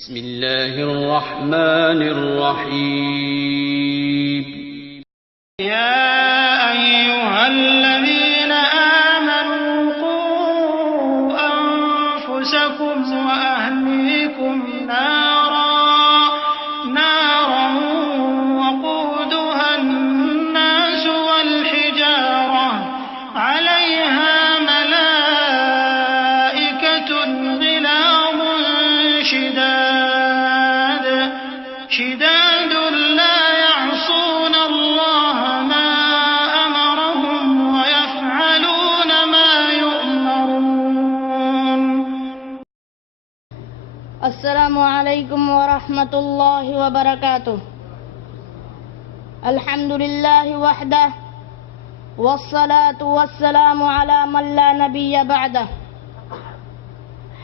بسم اللہ الرحمن الرحیم یا ایہا الذین آمنوا قوا انفسکم واہلیکم نارا وقودها الناس والحجارة علیہا ملائکة غلاظ شداد لا يعصون الله ما أمرهم ويفعلون ما يؤمرون. السلام علیکم ورحمۃ اللہ وبرکاتہ. الحمد للہ وحدہ والصلاة والسلام علی من لا نبی بعدہ.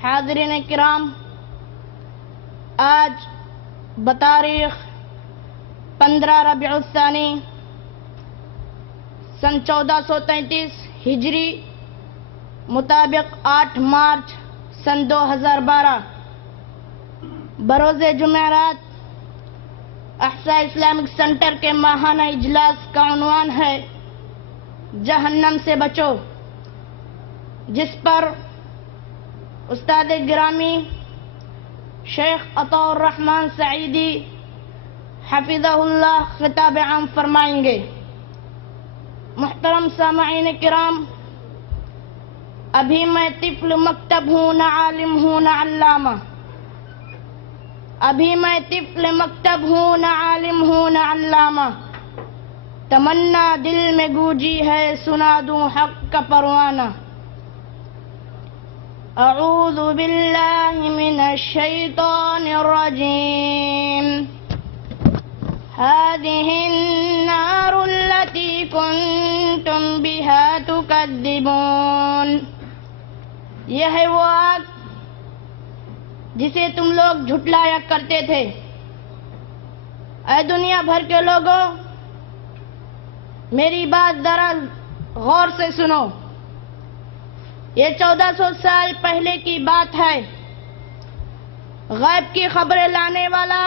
حاضرین کرام، آج بتاریخ 15 ربیع الثانی سن 1433 ہجری مطابق 8 مارچ سن 2012 بروز جمعرات احساء اسلامک سینٹر کے ماہانہ اجلاس کا عنوان ہے جہنم سے بچو، جس پر استاد گرامی شیخ عطاء الرحمن سعیدی حفظہ اللہ خطاب عام فرمائیں گے. محترم سامعین کرام، ابھی میں طفل مکتب ہوں نہ عالم ہوں نہ علامہ، ابھی میں طفل مکتب ہوں نہ عالم ہوں نہ علامہ، تمنا دل میں گونجی ہے سنا دوں حق کا پروانہ. اعوذ باللہ من الشیطان الرجیم. هذه النار التي كنتم بها تكذبون. یہ ہے وہ آگ جسے تم لوگ جھٹلایا کرتے تھے. اے دنیا بھر کے لوگوں، میری بات ذرا غور سے سنو. یہ 1400 سال پہلے کی بات ہے. غیب کی خبریں لانے والا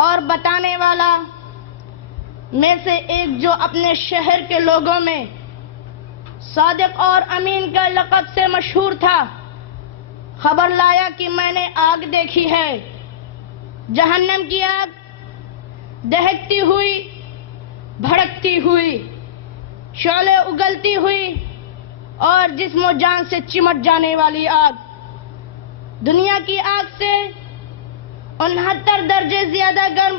اور بتانے والا میں سے ایک جو اپنے شہر کے لوگوں میں صادق اور امین کا لقب سے مشہور تھا، خبر لایا کہ میں نے آگ دیکھی ہے، جہنم کی آگ، دہکتی ہوئی، بھڑکتی ہوئی، شعلے اگلتی ہوئی اور جسم و جان سے چمٹ جانے والی آگ. دنیا کی آگ سے 69 درجے زیادہ گرم،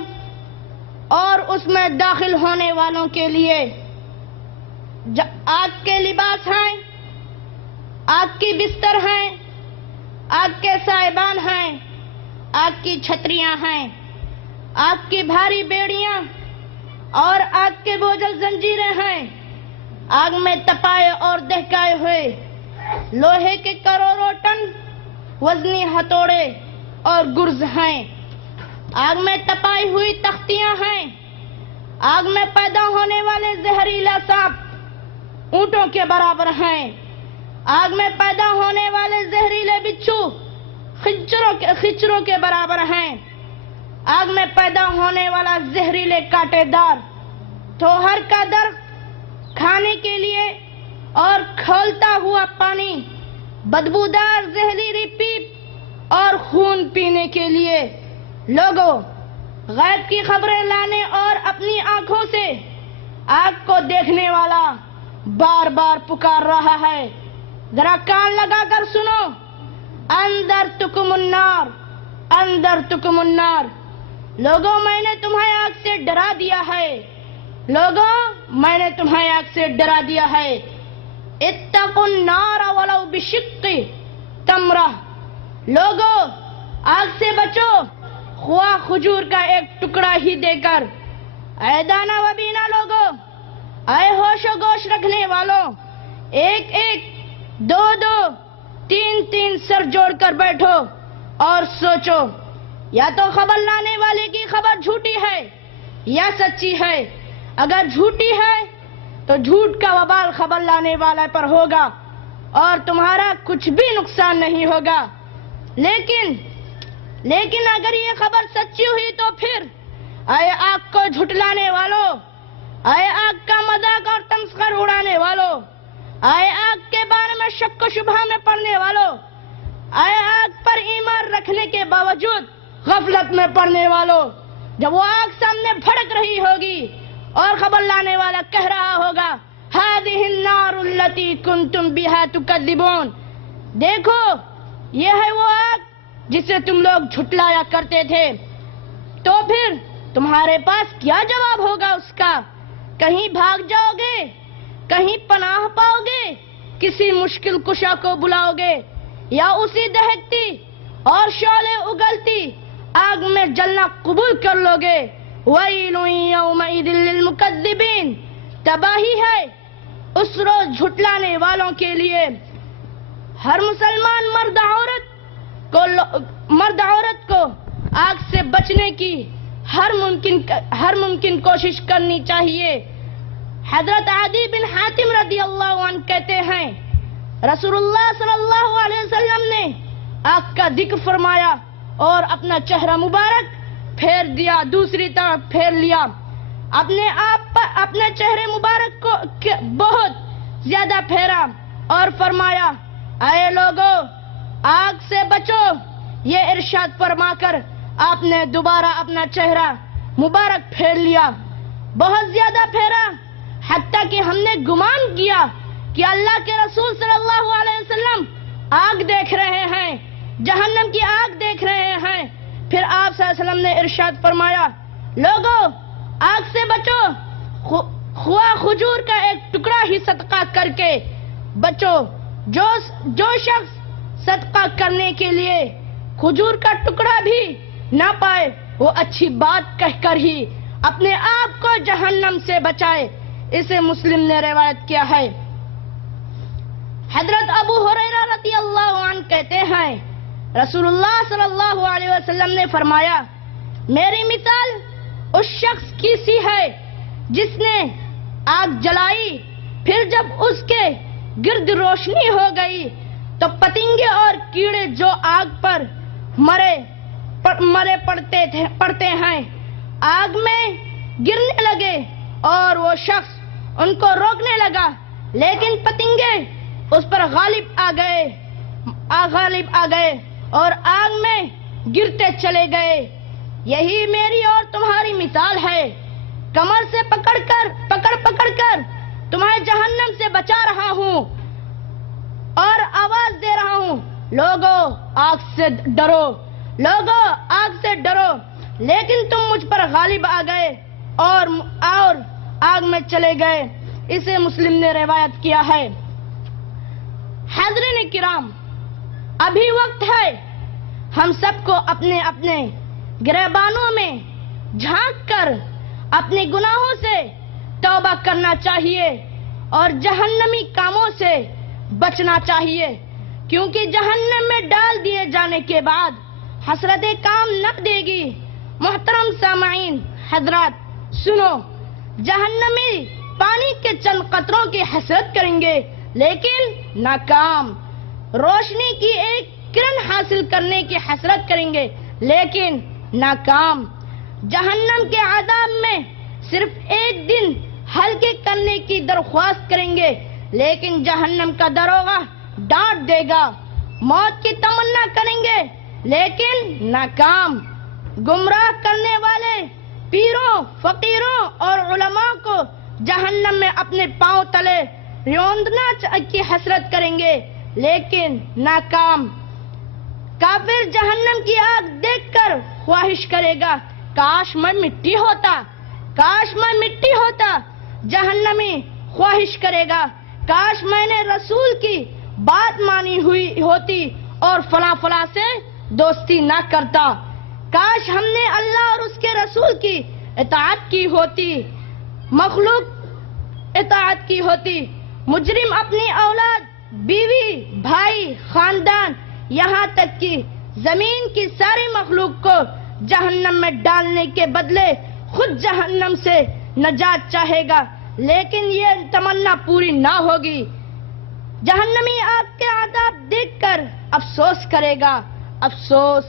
اور اس میں داخل ہونے والوں کے لیے آگ کے لباس ہیں، آگ کی بستر ہیں، آگ کے سائبان ہیں، آگ کی چھتریاں ہیں، آگ کی بھاری بیڑیاں اور آگ کے بوجھل زنجیریں ہیں. آگ میں تپائے اور دہکائے ہوئے لوہے کے کروڑوں ٹن وزنی ہتھوڑے اور گرز ہیں. آگ میں تپائی ہوئی تختیاں ہیں. آگ میں پیدا ہونے والے زہریلا سانپ اونٹوں کے برابر ہیں. آگ میں پیدا ہونے والے زہریلے بچھو خچروں کے برابر ہیں. آگ میں پیدا ہونے والا زہریلے کانٹے دار توہر کا درخت کھانے کے لیے اور کھولتا ہوا پانی، بدبودار زہریلی پیپ اور خون پینے کے لیے. لوگوں، غیب کی خبریں لانے اور اپنی آنکھوں سے آگ کو دیکھنے والا بار بار پکار رہا ہے. ذرا کان لگا کر سنو. انذرتکم النار، انذرتکم النار. لوگوں، میں نے تمہیں آگ سے ڈرا دیا ہے. لوگوں، میں نے تمہیں آگ سے ڈرا دیا ہے. اتقوا النار ولو بشق تمرہ. لوگوں، آگ سے بچو، خواہ کھجور کا ایک ٹکڑا ہی دے کر. اے دانا و بینا لوگوں، اے ہوش و گوش رکھنے والوں، ایک ایک، دو دو، تین تین سر جوڑ کر بیٹھو اور سوچو، یا تو خبر لانے والے کی خبر جھوٹی ہے یا سچی ہے. اگر جھوٹی ہے تو جھوٹ کا وبال خبر لانے والے پر ہوگا اور تمہارا کچھ بھی نقصان نہیں ہوگا. لیکن لیکن اگر یہ خبر سچی ہوئی تو پھر اے آگ کو جھٹلانے والوں، اے آگ کا مذاق اور تمسخر اڑانے والوں، اے آگ کے بارے میں شک و شبہ میں پڑنے والوں، اے آگ پر ایمان رکھنے کے باوجود غفلت میں پڑنے والوں، جب وہ آگ سامنے بھڑک رہی ہوگی اور خبر لانے والا کہہ رہا ہوگا هذه النار التي كنتم بها تكذبون، دیکھو یہ ہے وہ آگ جسے تم لوگ جھٹلایا کرتے تھے، تو پھر تمہارے پاس کیا جواب ہوگا اس کا؟ کہیں بھاگ جاؤ گے، کہیں پناہ پاؤ گے، کسی مشکل کشا کو بلاؤ گے، یا اسی دہکتی اور شعلے اگلتی آگ میں جلنا قبول کر لو گے؟ وَيْلٌ يَوْمَئِذٍ لِّلْمُكَذِّبِينَ، تباہی ہے اس روز جھٹلانے والوں کے لیے۔ ہر مسلمان مرد عورت کو آگ سے بچنے کی ہر ممکن کوشش کرنی چاہیے۔ حضرت عدی بن حاتم رضی اللہ عنہ کہتے ہیں رسول اللہ صلی اللہ علیہ وسلم نے آگ کا ذکر فرمایا اور اپنا چہرہ مبارک پھیر دیا، دوسری طرف پھیر لیا، اپنے چہرے مبارک کو بہت زیادہ پھیرا اور فرمایا اے لوگو آگ سے بچو، یہ ارشاد فرما کر آپ نے دوبارہ اپنا چہرہ مبارک پھیر لیا، بہت زیادہ پھیرا، حتیٰ کہ ہم نے گمان کیا کہ اللہ کے رسول صلی اللہ علیہ وسلم آگ دیکھ رہے ہیں، جہنم کی آگ دیکھ رہے ہیں۔ پھر آپ صلی اللہ علیہ وسلم نے ارشاد فرمایا لوگو آگ سے بچو، خواہ کھجور کا ایک ٹکڑا ہی صدقہ کر کے بچو، جو شخص صدقہ کرنے کے لیے کھجور کا ٹکڑا بھی نہ پائے وہ اچھی بات کہہ کر ہی اپنے آپ کو جہنم سے بچائے، اسے مسلم نے روایت کیا ہے۔ حضرت ابو ہریرہ رضی اللہ عنہ کہتے ہیں رسول اللہ صلی اللہ علیہ وسلم نے فرمایا میری مثال اس شخص کی سی ہے جس نے آگ جلائی، پھر جب اس کے گرد روشنی ہو گئی تو پتنگے اور کیڑے جو آگ پر مرے پڑتے ہیں آگ میں گرنے لگے اور وہ شخص ان کو روکنے لگا، لیکن پتنگے اس پر غالب آ گئے اور آگ میں گرتے چلے گئے۔ یہی میری اور تمہاری مثال ہے، کمر سے پکڑ کر تمہیں جہنم سے بچا رہا ہوں اور آواز دے رہا ہوں لوگو آگ سے ڈرو، لیکن تم مجھ پر غالب آ گئے اور آگ میں چلے گئے، اسے مسلم نے روایت کیا ہے۔ حاضرین کرام، ابھی وقت ہے ہم سب کو اپنے اپنے گریبانوں میں جھانک کر اپنے گناہوں سے توبہ کرنا چاہیے اور جہنمی کاموں سے بچنا چاہیے، کیونکہ جہنم میں ڈال دیے جانے کے بعد حسرتیں کام نہ دے گی۔ محترم سامعین حضرات سنو، جہنمی پانی کے چند قطروں کی حسرت کریں گے لیکن ناکام، روشنی کی ایک کرن حاصل کرنے کی حسرت کریں گے لیکن ناکام، جہنم کے عذاب میں صرف ایک دن ہلکے کرنے کی درخواست کریں گے لیکن جہنم کا دروغہ ڈانٹ دے گا، موت کی تمنا کریں گے لیکن ناکام، گمراہ کرنے والے پیروں، فقیروں اور علماء کو جہنم میں اپنے پاؤں تلے روندنا کی حسرت کریں گے لیکن ناکام، کافر جہنم کی آگ دیکھ کر خواہش کرے گا کاش میں مٹی ہوتا، جہنمی خواہش کرے گا کاش میں نے رسول کی بات مانی ہوئی ہوتی اور فلاں سے دوستی نہ کرتا، کاش ہم نے اللہ اور اس کے رسول کی اطاعت کی ہوتی، مخلوق اطاعت کی ہوتی، مجرم اپنی اولاد، بیوی، بھائی، خاندان، یہاں تک کہ زمین کی ساری مخلوق کو جہنم میں ڈالنے کے بدلے خود جہنم سے نجات چاہے گا لیکن یہ تمنا پوری نہ ہوگی، جہنمی آگ کے عذاب دیکھ کر افسوس کرے گا، افسوس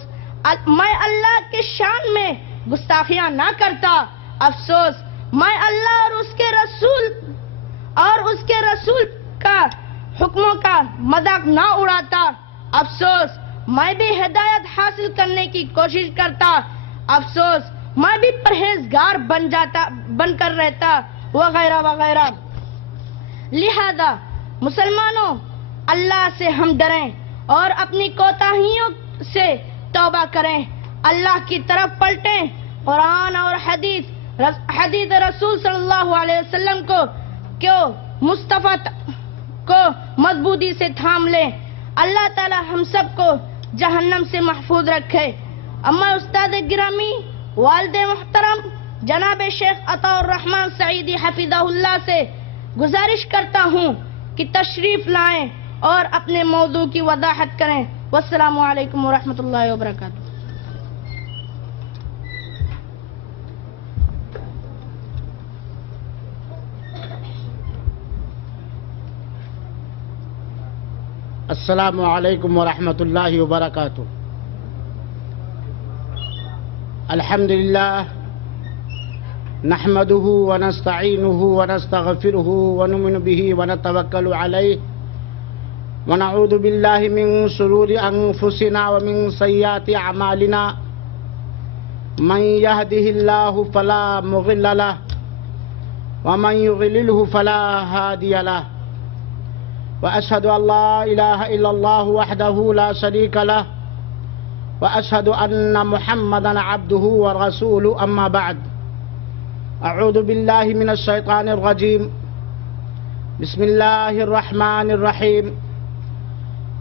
میں اللہ کی شان میں گستاخیاں نہ کرتا، افسوس میں اللہ اور اس کے رسول کا حکموں کا مذاق نہ اڑاتا، افسوس میں بھی ہدایت حاصل کرنے کی کوشش کرتا، افسوس میں بھی پرہیزگار بن کر رہتا، وغیرہ وغیرہ۔ لہذا مسلمانوں، اللہ سے ہم ڈریں اور اپنی کوتاہیوں سے توبہ کریں، اللہ کی طرف پلٹیں، قرآن اور حدیث رسول صلی اللہ علیہ وسلم کو مصطفیٰ کو مضبوطی سے تھام لیں۔ اللہ تعالی ہم سب کو جہنم سے محفوظ رکھے۔ اما استاد گرامی، والد محترم جناب شیخ عطا الرحمن سعیدی حفظہ اللہ سے گزارش کرتا ہوں کہ تشریف لائیں اور اپنے موضوع کی وضاحت کریں۔ والسلام علیکم ورحمۃ اللہ وبرکاتہ۔ السلام علیکم ورحمۃ اللہ وبرکاتہ۔ الحمدللہ نحمده ونستعینه ونستغفره ونؤمن به ونتوکل علیہ ونعوذ باللہ من شرور انفسنا ومن سیئات اعمالنا من يهده الله فلا مضل له ومن يضلل فلا هادي له وأشهد أن لا إله إلا الله وحده لا شريك له وأشهد أن محمدا عبده ورسوله أما بعد أعوذ بالله من الشيطان الرجيم بسم الله الرحمن الرحيم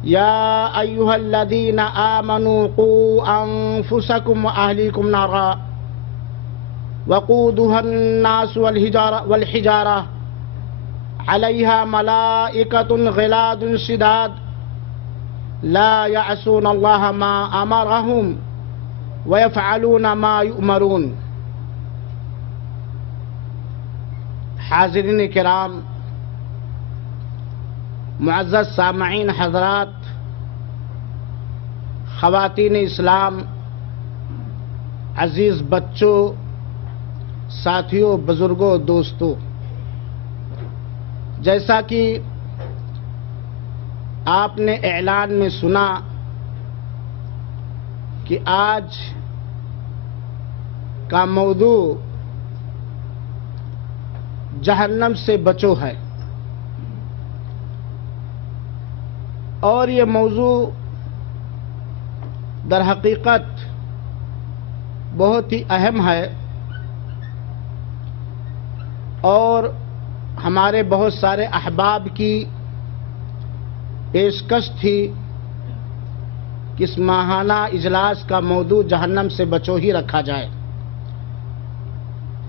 يا أيها الذين آمنوا قوا أنفسكم وأهليكم نارا وقودها الناس والحجارة عليها ملائكة غلاظ شداد لا يعصون الله ما أمرهم ويفعلون ما يؤمرون۔ حاضرین کرام، معزز سامعین حضرات، خواتین اسلام، عزیز بچوں، ساتھیوں، بزرگوں، دوستوں، جیسا کہ آپ نے اعلان میں سنا کہ آج کا موضوع جہنم سے بچو ہے، اور یہ موضوع در حقیقت بہت ہی اہم ہے، اور ہمارے بہت سارے احباب کی پیشکش تھی کہ اس ماہانہ اجلاس کا موضوع جہنم سے بچو ہی رکھا جائے۔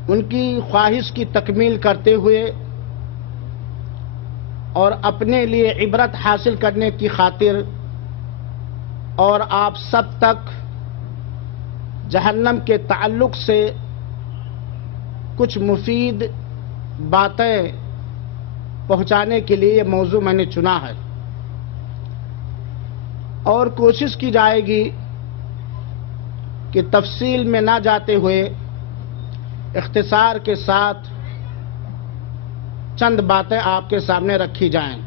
ان کی خواہش کی تکمیل کرتے ہوئے اور اپنے لیے عبرت حاصل کرنے کی خاطر اور آپ سب تک جہنم کے تعلق سے کچھ مفید باتیں پہنچانے کے لیے یہ موضوع میں نے چنا ہے، اور کوشش کی جائے گی کہ تفصیل میں نہ جاتے ہوئے اختصار کے ساتھ چند باتیں آپ کے سامنے رکھی جائیں۔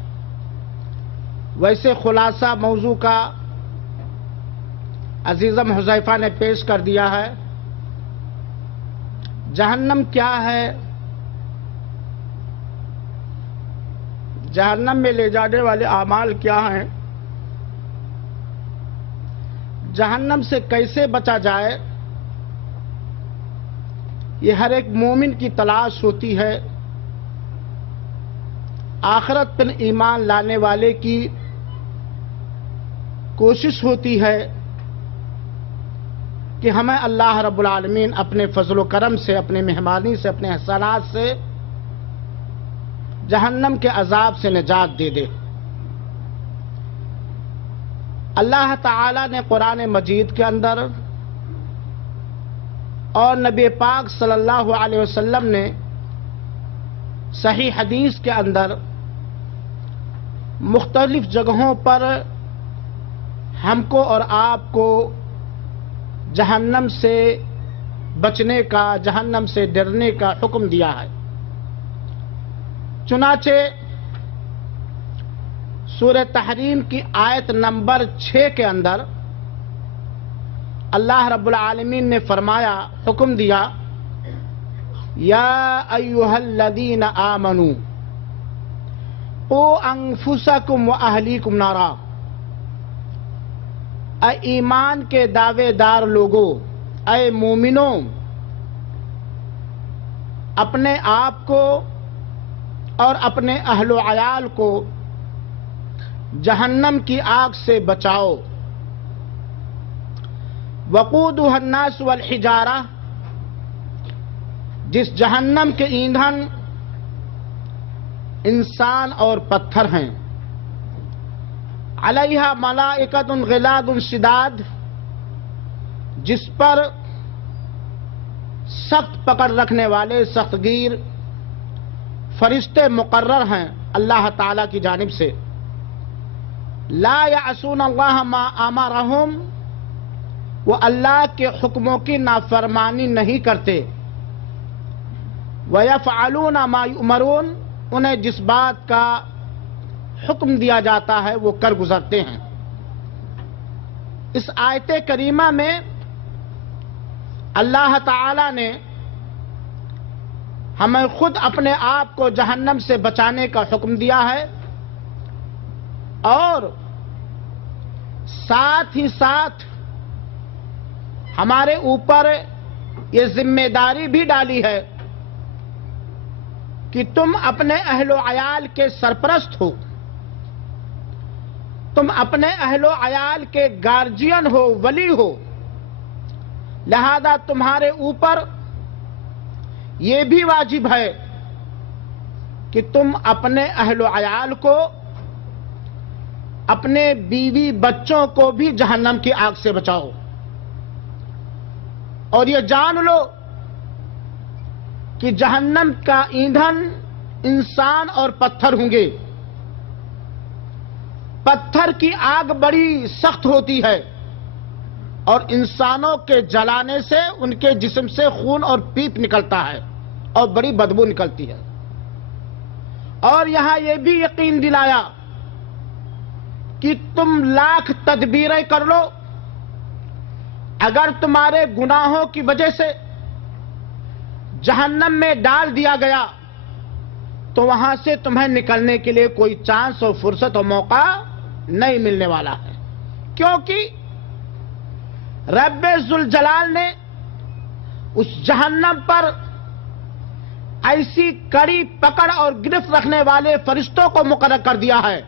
ویسے خلاصہ موضوع کا عزیزم حذیفہ نے پیش کر دیا ہے۔ جہنم کیا ہے؟ جہنم میں لے جانے والے اعمال کیا ہیں؟ جہنم سے کیسے بچا جائے؟ یہ ہر ایک مومن کی تلاش ہوتی ہے، آخرت پر ایمان لانے والے کی کوشش ہوتی ہے کہ ہمیں اللہ رب العالمین اپنے فضل و کرم سے، اپنے مہربانی سے، اپنے احسانات سے جہنم کے عذاب سے نجات دے دے۔ اللہ تعالی نے قرآن مجید کے اندر اور نبی پاک صلی اللہ علیہ وسلم نے صحیح حدیث کے اندر مختلف جگہوں پر ہم کو اور آپ کو جہنم سے بچنے کا، جہنم سے ڈرنے کا حکم دیا ہے۔ چنانچہ سورہ تحریم کی آیت نمبر 6 کے اندر اللہ رب العالمین نے فرمایا، حکم دیا، یا ایھا الذین آمنوا قوا انفسکم واہلیکم نارا، اے ایمان کے دعوے دار لوگوں، اے مومنوں، اپنے آپ کو اور اپنے اہل و عیال کو جہنم کی آگ سے بچاؤ۔ وقودها الناس والحجارہ، جس جہنم کے ایندھن انسان اور پتھر ہیں۔ علیہا ملائکۃ غلاظ شداد، جس پر سخت پکڑ رکھنے والے سخت گیر فرشتے مقرر ہیں اللہ تعالی کی جانب سے۔ لا یعصون اللہ ما امرہم، وہ اللہ کے حکموں کی نافرمانی نہیں کرتے۔ وَيَفْعَلُونَ مَا يُؤْمَرُونَ، انہیں جس بات کا حکم دیا جاتا ہے وہ کر گزرتے ہیں۔ اس آیت کریمہ میں اللہ تعالی نے ہمیں خود اپنے آپ کو جہنم سے بچانے کا حکم دیا ہے، اور ساتھ ہی ساتھ ہمارے اوپر یہ ذمہ داری بھی ڈالی ہے کہ تم اپنے اہل و عیال کے سرپرست ہو، تم اپنے اہل و عیال کے گارجین ہو، ولی ہو، لہذا تمہارے اوپر یہ بھی واجب ہے کہ تم اپنے اہل و عیال کو، اپنے بیوی بچوں کو بھی جہنم کی آگ سے بچاؤ۔ اور یہ جان لو کہ جہنم کا ایندھن انسان اور پتھر ہوں گے۔ پتھر کی آگ بڑی سخت ہوتی ہے اور انسانوں کے جلانے سے ان کے جسم سے خون اور پیپ نکلتا ہے اور بڑی بدبو نکلتی ہے۔ اور یہاں یہ بھی یقین دلایا کہ تم لاکھ تدبیریں کر لو، اگر تمہارے گناہوں کی وجہ سے جہنم میں ڈال دیا گیا تو وہاں سے تمہیں نکلنے کے لیے کوئی چانس اور فرصت اور موقع نہیں ملنے والا ہے، کیونکہ رب ذوالجلال نے اس جہنم پر ایسی کڑی پکڑ اور گرفت رکھنے والے فرشتوں کو مقرر کر دیا ہے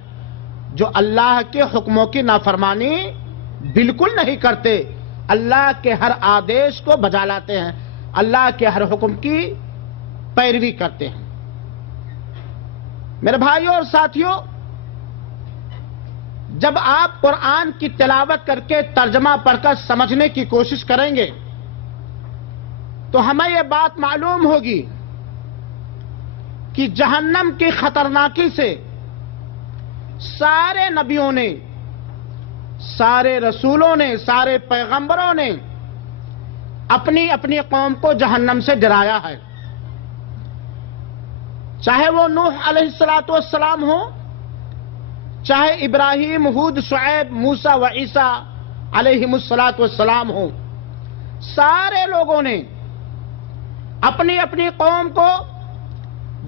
جو اللہ کے حکموں کی نافرمانی بالکل نہیں کرتے، اللہ کے ہر آدیش کو بجا لاتے ہیں، اللہ کے ہر حکم کی پیروی کرتے ہیں۔ میرے بھائیوں اور ساتھیوں، جب آپ قرآن کی تلاوت کر کے ترجمہ پڑھ کر سمجھنے کی کوشش کریں گے تو ہمیں یہ بات معلوم ہوگی کہ جہنم کی خطرناکی سے سارے نبیوں نے، سارے رسولوں نے، سارے پیغمبروں نے اپنی اپنی قوم کو جہنم سے ڈرایا ہے، چاہے وہ نوح علیہ السلام ہو، چاہے ابراہیم، ہود، شعیب، موسیٰ و عیسیٰ علیہم السلام ہو، سارے لوگوں نے اپنی اپنی قوم کو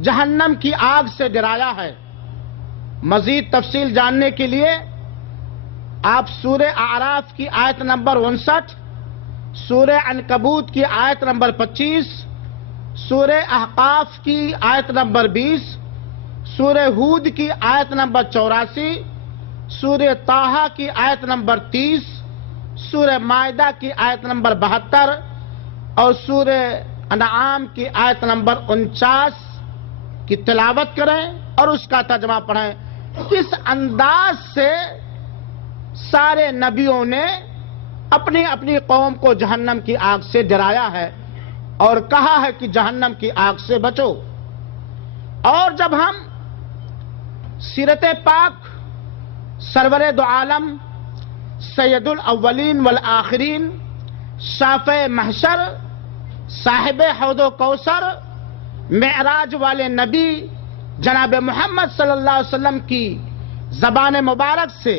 جہنم کی آگ سے ڈرایا ہے۔ مزید تفصیل جاننے کے لیے آپ سورہ اعراف کی آیت نمبر 59، سورہ عنکبوت کی آیت نمبر 25، سورہ احقاف کی آیت نمبر 20، سورہ ہود کی آیت نمبر 84، سورہ طٰہٰ کی آیت نمبر 30، سورہ مائدہ کی آیت نمبر 72 اور سورہ انعام کی آیت نمبر 49 کی تلاوت کریں اور اس کا ترجمہ پڑھیں۔ کس انداز سے سارے نبیوں نے اپنی اپنی قوم کو جہنم کی آگ سے ڈرایا ہے اور کہا ہے کہ جہنم کی آگ سے بچو۔ اور جب ہم سیرت پاک سرور دو عالم سید الاولین والآخرین شافع محشر، صاحب حوض و کوثر، معراج والے نبی جناب محمد صلی اللہ علیہ وسلم کی زبان مبارک سے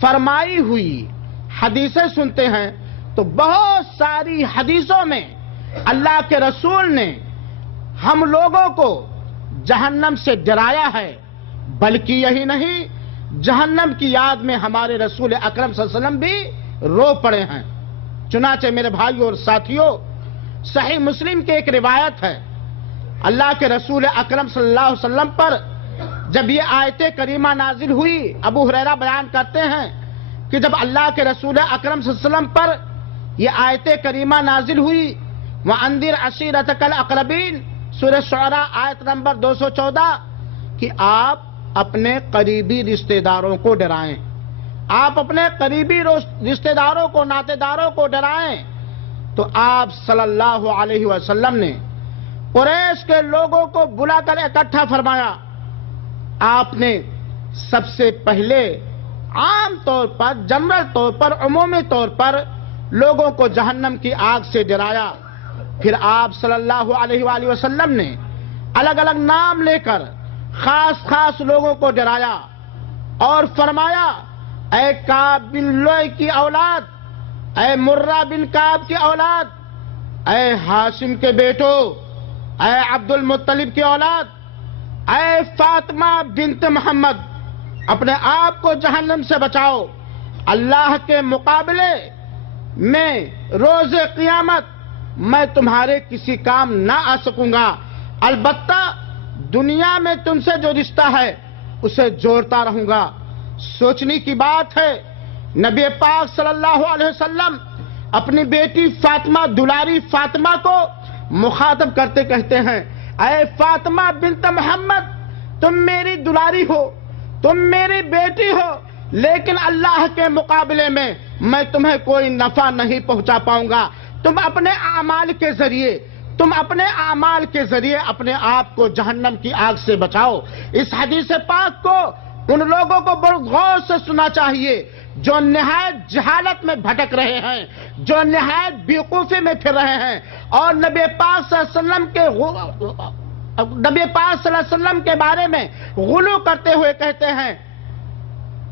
فرمائی ہوئی حدیثیں سنتے ہیں تو بہت ساری حدیثوں میں اللہ کے رسول نے ہم لوگوں کو جہنم سے ڈرایا ہے، بلکہ یہی نہیں، جہنم کی یاد میں ہمارے رسول اکرم صلی اللہ علیہ وسلم بھی رو پڑے ہیں۔ چنانچہ میرے بھائیوں اور ساتھیوں، صحیح مسلم کی ایک روایت ہے، اللہ کے رسول اکرم صلی اللہ علیہ وسلم پر جب یہ آیت کریمہ نازل ہوئی، ابو ہریرہ بیان کرتے ہیں کہ جب اللہ کے رسول اکرم صلی اللہ علیہ وسلم پر یہ آیت کریمہ نازل ہوئی، وَأَنذِرْ عَشِيرَتَكَ الْأَقْرَبِينَ، سورہ شعراء آیت نمبر 214، کہ آپ اپنے قریبی رشتہ داروں کو ڈرائیں، آپ اپنے قریبی رشتہ داروں کو، ناطے داروں کو ڈرائیں، تو آپ صلی اللہ علیہ وسلم نے قریش کے لوگوں کو بلا کر اکٹھا فرمایا۔ آپ نے سب سے پہلے عام طور پر، جنرل طور پر، عمومی طور پر لوگوں کو جہنم کی آگ سے ڈرایا۔ پھر آپ صلی اللہ علیہ وآلہ وسلم نے الگ الگ نام لے کر خاص خاص لوگوں کو ڈرایا اور فرمایا، اے کعب بن لؤی کی اولاد، اے مرہ بن کعب کی اولاد، اے ہاشم کے بیٹو، اے عبد المطلب کی اولاد، اے فاطمہ بنت محمد، اپنے آپ کو جہنم سے بچاؤ۔ اللہ کے مقابلے میں روز قیامت میں تمہارے کسی کام نہ آ سکوں گا، البتہ دنیا میں تم سے جو رشتہ ہے اسے جوڑتا رہوں گا۔ سوچنے کی بات ہے، نبی پاک صلی اللہ علیہ وسلم اپنی بیٹی فاطمہ، دلاری فاطمہ کو مخاطب کرتے کہتے ہیں، اے فاطمہ بنت محمد، تم میری دلاری ہو، تم میری بیٹی ہو، لیکن اللہ کے مقابلے میں تمہیں کوئی نفع نہیں پہنچا پاؤں گا۔ تم اپنے اعمال کے ذریعے اپنے آپ کو جہنم کی آگ سے بچاؤ۔ اس حدیث پاک کو ان لوگوں کو بہت غور سے سننا چاہیے جو نہایت جہالت میں بھٹک رہے ہیں، جو نہایت بیوقوفی میں پھر رہے ہیں، اور نبی پاک صلی اللہ علیہ وسلم کے بارے میں غلو کرتے ہوئے کہتے ہیں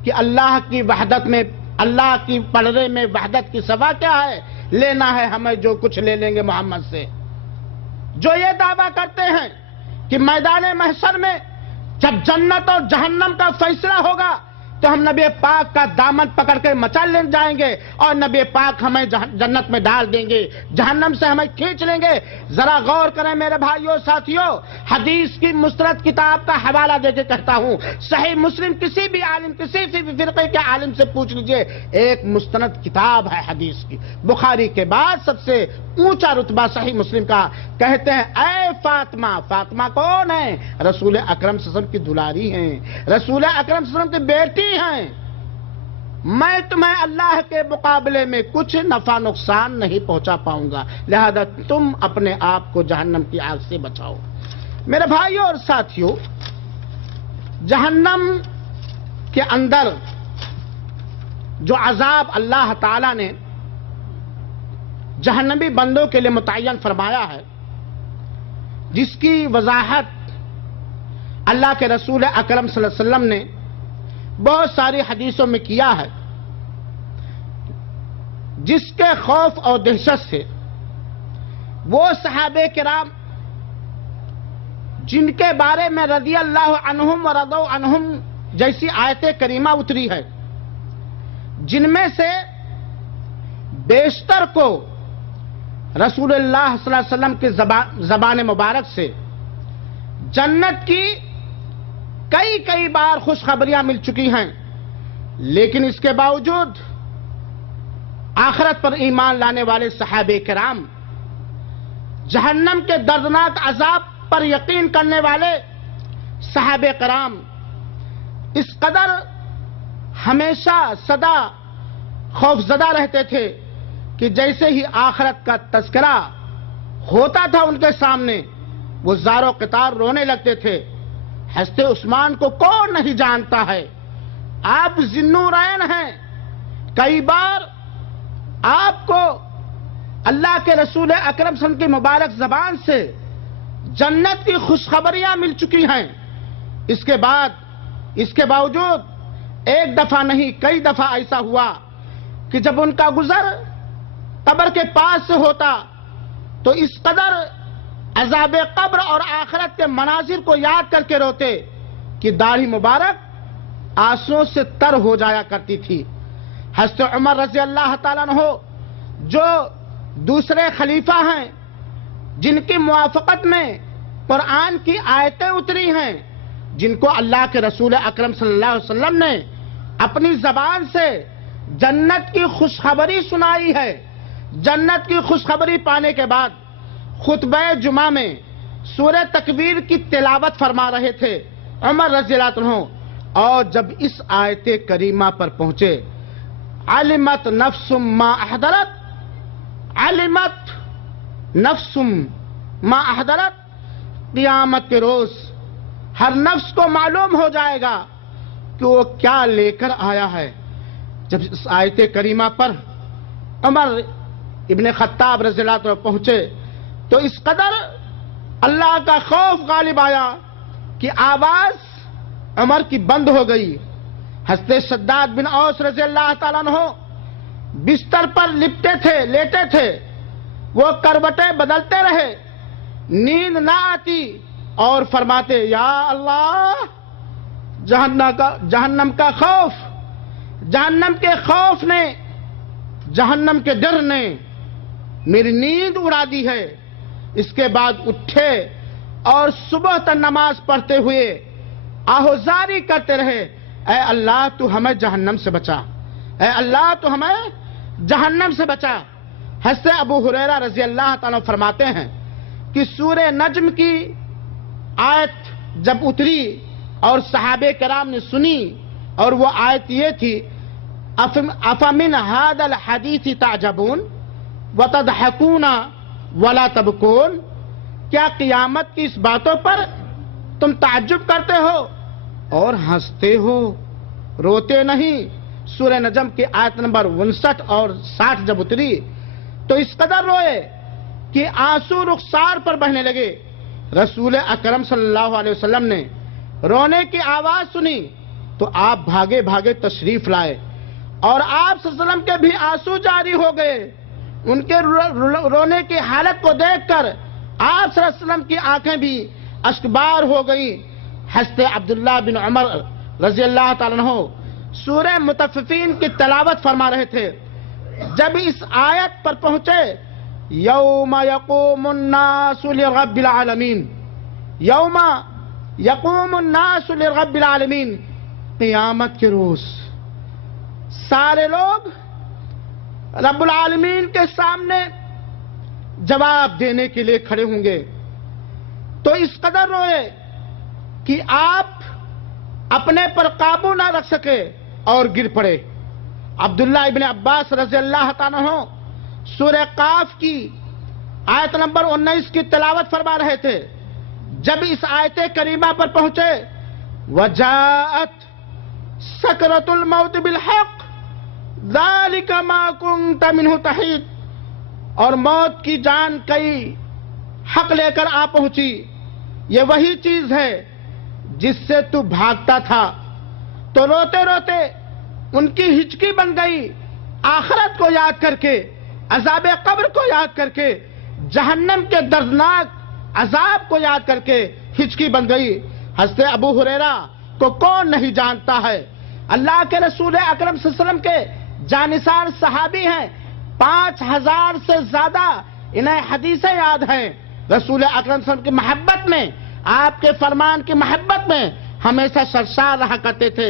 کہ اللہ کی وحدت میں، اللہ کی پردے میں وحدت کی سوا کیا ہے، لینا ہے ہمیں جو کچھ لے لیں گے محمد سے۔ جو یہ دعویٰ کرتے ہیں کہ میدان محشر میں جب جنت اور جہنم کا فیصلہ ہوگا تو ہم نبی پاک کا دامن پکڑ کے مچا لے جائیں گے اور نبی پاک ہمیں جنت میں ڈال دیں گے، جہنم سے ہمیں کھینچ لیں گے۔ ذرا غور کریں میرے بھائیوں ساتھیوں، حدیث کی مستند کتاب کا حوالہ دے کے کہتا ہوں، صحیح مسلم کسی بھی عالم، کسی بھی فرقے کے عالم سے پوچھ لیجئے، ایک مستند کتاب ہے حدیث کی، بخاری کے بعد سب سے اونچا رتبہ صحیح مسلم کا۔ کہتے ہیں، اے فاطمہ، فاطمہ کون ہے؟ رسول اکرم صلی اللہ علیہ وسلم کی دلاری ہیں، رسول اکرم صلی اللہ علیہ وسلم کی بیٹی ہیں، میں تمہیں اللہ کے مقابلے میں کچھ نفع نقصان نہیں پہنچا پاؤں گا، لہذا تم اپنے آپ کو جہنم کی آگ سے بچاؤ۔ میرے بھائیوں اور ساتھیوں، جہنم کے اندر جو عذاب اللہ تعالی نے جہنمی بندوں کے لیے متعین فرمایا ہے، جس کی وضاحت اللہ کے رسول اکرم صلی اللہ علیہ وسلم نے بہت ساری حدیثوں میں کیا ہے، جس کے خوف اور دہشت سے وہ صحابہ کرام جن کے بارے میں رضی اللہ عنہم ورضوا عنہم جیسی آیت کریمہ اتری ہے، جن میں سے بیشتر کو رسول اللہ صلی اللہ علیہ وسلم کی زبان مبارک سے جنت کی کئی بار خوشخبریاں مل چکی ہیں، لیکن اس کے باوجود آخرت پر ایمان لانے والے صحابہ کرام، جہنم کے دردناک عذاب پر یقین کرنے والے صحابہ کرام اس قدر ہمیشہ سدا خوفزدہ رہتے تھے کہ جیسے ہی آخرت کا تذکرہ ہوتا تھا ان کے سامنے، وہ زار و قطار رونے لگتے تھے۔ حضرت عثمان کو کون نہیں جانتا ہے، آپ ذی النورین ہیں، کئی بار آپ کو اللہ کے رسول اکرم صلی اللہ علیہ وسلم کی مبارک زبان سے جنت کی خوشخبریاں مل چکی ہیں، اس کے باوجود ایک دفعہ نہیں کئی دفعہ ایسا ہوا کہ جب ان کا گزر قبر کے پاس سے ہوتا تو اس قدر عذاب قبر اور آخرت کے مناظر کو یاد کر کے روتے کہ داڑھی مبارک آنسوؤں سے تر ہو جایا کرتی تھی۔ حضرت عمر رضی اللہ تعالیٰ عنہ جو دوسرے خلیفہ ہیں، جن کی موافقت میں قرآن کی آیتیں اتری ہیں، جن کو اللہ کے رسول اکرم صلی اللہ علیہ وسلم نے اپنی زبان سے جنت کی خوشخبری سنائی ہے، جنت کی خوشخبری پانے کے بعد خطبہ جمعہ میں سورہ تکویر کی تلاوت فرما رہے تھے عمر رضی اللہ عنہ، اور جب اس آیت کریمہ پر پہنچے علمت نفس ما احضرت، علمت نفس ما احضرت، قیامت کے روز ہر نفس کو معلوم ہو جائے گا کہ وہ کیا لے کر آیا ہے۔ جب اس آیت کریمہ پر عمر ابن خطاب رضی اللہ عنہ پہنچے تو اس قدر اللہ کا خوف غالب آیا کہ آواز عمر کی بند ہو گئی۔ حضرت شداد بن اوس رضی اللہ تعالیٰ عنہ بستر پر لیٹے تھے، وہ کروٹیں بدلتے رہے، نیند نہ آتی اور فرماتے یا اللہ جہنم کا خوف، جہنم کے خوف نے، جہنم کے ڈر نے میری نیند اڑا دی ہے۔ اس کے بعد اٹھے اور صبح تک نماز پڑھتے ہوئے آہوزاری کرتے رہے، اے اللہ تو ہمیں جہنم سے بچا، اے اللہ تو ہمیں جہنم سے بچا۔ حضرت ابو ہریرہ رضی اللہ تعالیٰ فرماتے ہیں کہ سورہ نجم کی آیت جب اتری اور صحابہ کرام نے سنی، اور وہ آیت یہ تھی افمن ھذا الحدیث تعجبون وتضحکون ولا تبکون، کیا قیامت کی اس باتوں پر تم تعجب کرتے ہو اور ہنستے ہو، روتے نہیں؟ سورہ نجم کی آیت نمبر 59 اور 60 جب اتری تو اس قدر روئے کہ آنسو رخسار پر بہنے لگے۔ رسول اکرم صلی اللہ علیہ وسلم نے رونے کی آواز سنی تو آپ بھاگے بھاگے تشریف لائے، اور آپ صلی اللہ علیہ وسلم کے بھی آنسو جاری ہو گئے۔ ان کے رونے کی حالت کو دیکھ کر آپ صلی اللہ علیہ وسلم کی آنکھیں بھی اشکبار ہو گئیں۔ حضرت عبداللہ بن عمر رضی اللہ تعالیٰ عنہ سورہ مطففین کی تلاوت فرما رہے تھے، جب اس آیت پر پہنچے یوم یقوم الناس لرب العالمین، یوم یقوم الناس لرب العالمین، قیامت کے روز سارے لوگ رب العالمین کے سامنے جواب دینے کے لیے کھڑے ہوں گے۔ تو اس قدر روئے کہ آپ اپنے پر قابو نہ رکھ سکے اور گر پڑے۔ عبداللہ ابن عباس رضی اللہ تعالیٰ عنہ سورہ قاف کی آیت نمبر 19 کی تلاوت فرما رہے تھے، جب اس آیت کریمہ پر پہنچے وجاءت سکرۃ الموت بالحق ذالک ما کنت منہ تحید، اور موت کی جان کئی حق لے کر آ پہنچی، یہ وہی چیز ہے جس سے تو بھاگتا تھا۔ تو روتے روتے ان کی ہچکی بن گئی، آخرت کو یاد کر کے، عذاب قبر کو یاد کر کے، جہنم کے دردناک عذاب کو یاد کر کے ہچکی بن گئی۔ حضرت ابو ہریرہ کو کون نہیں جانتا ہے، اللہ کے رسول اکرم صلی اللہ علیہ وسلم کے جانثار صحابی ہیں، 5000 سے زیادہ انہیں حدیثیں یاد ہیں۔ رسول اکرم صلی اللہ علیہ وسلم کی محبت میں، آپ کے فرمان کی محبت میں ہمیشہ سرشار رہا کرتے تھے۔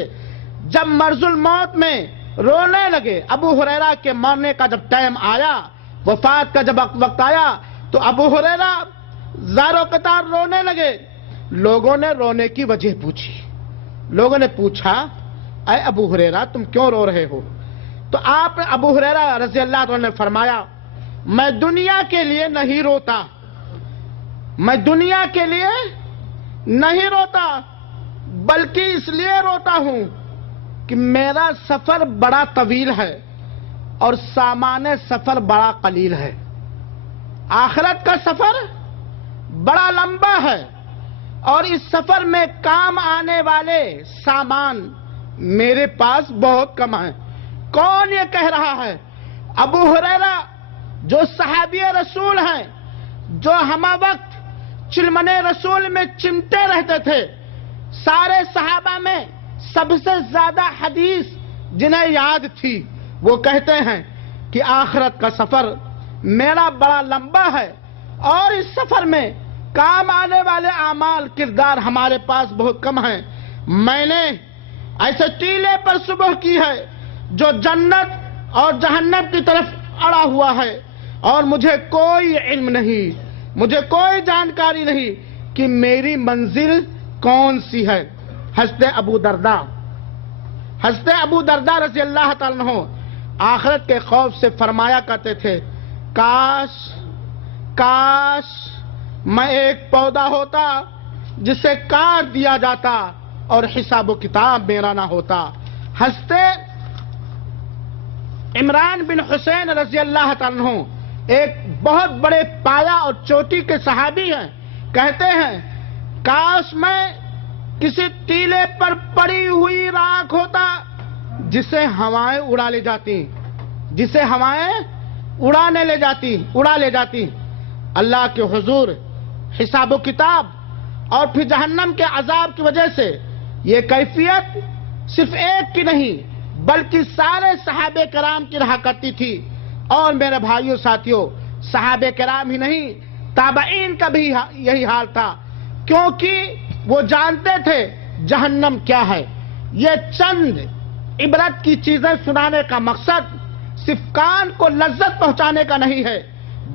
جب مرض الموت میں رونے لگے، ابو ہریرہ کے مرنے کا جب ٹائم آیا، وفات کا جب وقت آیا، تو ابو ہریرہ زاروں قطار رونے لگے۔ لوگوں نے رونے کی وجہ پوچھی، لوگوں نے پوچھا اے ابو ہریرہ تم کیوں رو رہے ہو؟ تو آپ ابو ہریرہ رضی اللہ عنہ نے فرمایا میں دنیا کے لیے نہیں روتا، میں دنیا کے لیے نہیں روتا، بلکہ اس لیے روتا ہوں کہ میرا سفر بڑا طویل ہے اور سامان سفر بڑا قلیل ہے۔ آخرت کا سفر بڑا لمبا ہے اور اس سفر میں کام آنے والے سامان میرے پاس بہت کم ہیں۔ کون یہ کہہ رہا ہے؟ ابو ہریرہ جو صحابی رسول ہیں، جو ہم وقت چلمن رسول میں چمٹے رہتے تھے، سارے صحابہ میں سب سے زیادہ حدیث جنہیں یاد تھی، وہ کہتے ہیں کہ آخرت کا سفر میرا بڑا لمبا ہے اور اس سفر میں کام آنے والے اعمال کردار ہمارے پاس بہت کم ہیں۔ میں نے ایسے ٹیلے پر صبح کی ہے جو جنت اور جہنم کی طرف اڑا ہوا ہے اور مجھے کوئی علم نہیں، مجھے کوئی جانکاری نہیں کہ میری منزل کون سی ہے۔ حضرت ابو درداء رضی اللہ تعالیٰ عنہ آخرت کے خوف سے فرمایا کرتے تھے، کاش میں ایک پودا ہوتا جسے کاٹ دیا جاتا اور حساب و کتاب میرا نہ ہوتا۔ حضرت عمران بن حسین رضی اللہ تعالیٰ عنہ ایک بہت بڑے پایا اور چوٹی کے صحابی ہیں، کہتے ہیں کاش میں کسی ٹیلے پر پڑی ہوئی راکھ ہوتا جسے ہوائیں اڑا لے جاتی، جسے ہوائیں اڑا لے جاتی۔ اللہ کے حضور حساب و کتاب اور پھر جہنم کے عذاب کی وجہ سے یہ کیفیت صرف ایک کی نہیں بلکہ سارے صحابہ کرام کی رہا کرتی تھی۔ اور میرے بھائیوں ساتھیوں، صحابہ کرام ہی نہیں، تابعین کا بھی یہی حال تھا، کیونکہ وہ جانتے تھے جہنم کیا ہے۔ یہ چند عبرت کی چیزیں سنانے کا مقصد صرف کان کو لذت پہنچانے کا نہیں ہے،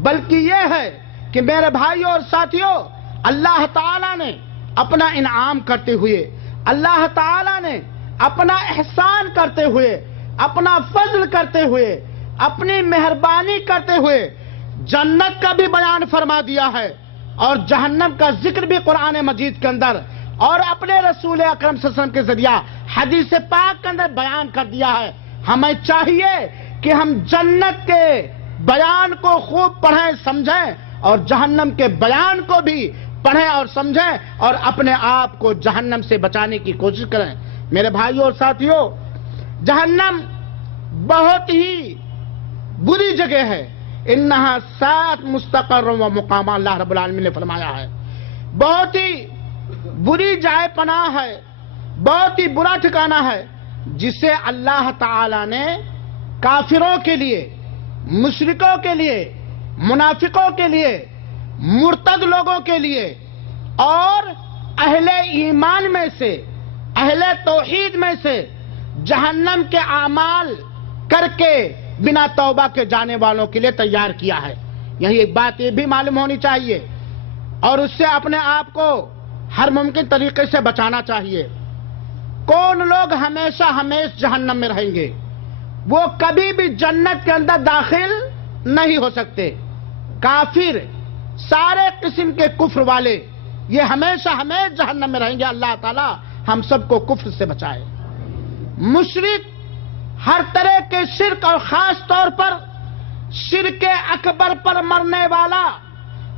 بلکہ یہ ہے کہ میرے بھائیوں اور ساتھیوں، اللہ تعالیٰ نے اپنا انعام کرتے ہوئے، اللہ تعالیٰ نے اپنا احسان کرتے ہوئے، اپنا فضل کرتے ہوئے، اپنی مہربانی کرتے ہوئے جنت کا بھی بیان فرما دیا ہے اور جہنم کا ذکر بھی قرآن مجید کے اندر اور اپنے رسول اکرم صلی اللہ علیہ وسلم کے ذریعہ حدیث پاک کے اندر بیان کر دیا ہے۔ ہمیں چاہیے کہ ہم جنت کے بیان کو خوب پڑھیں سمجھیں اور جہنم کے بیان کو بھی پڑھیں اور سمجھیں اور اپنے آپ کو جہنم سے بچانے کی کوشش کریں۔ میرے بھائیوں اور ساتھیوں، جہنم بہت ہی بری جگہ ہے۔ انہا سات مستقر و مقام، اللہ رب العالمین نے فرمایا ہے، بہت ہی بری جائے پناہ ہے، بہت ہی برا ٹھکانہ ہے جسے اللہ تعالی نے کافروں کے لیے، مشرکوں کے لیے، منافقوں کے لیے، مرتد لوگوں کے لیے اور اہل ایمان میں سے، اہل توحید میں سے جہنم کے اعمال کر کے بنا توبہ کے جانے والوں کے لیے تیار کیا ہے۔ یہی ایک بات یہ بھی معلوم ہونی چاہیے اور اس سے اپنے آپ کو ہر ممکن طریقے سے بچانا چاہیے۔ کون لوگ ہمیشہ جہنم میں رہیں گے؟ وہ کبھی بھی جنت کے اندر داخل نہیں ہو سکتے۔ کافر، سارے قسم کے کفر والے، یہ ہمیشہ جہنم میں رہیں گے۔ اللہ تعالی ہم سب کو کفر سے بچائے۔ مشرک، ہر طرح کے شرک اور خاص طور پر شرک اکبر پر مرنے والا،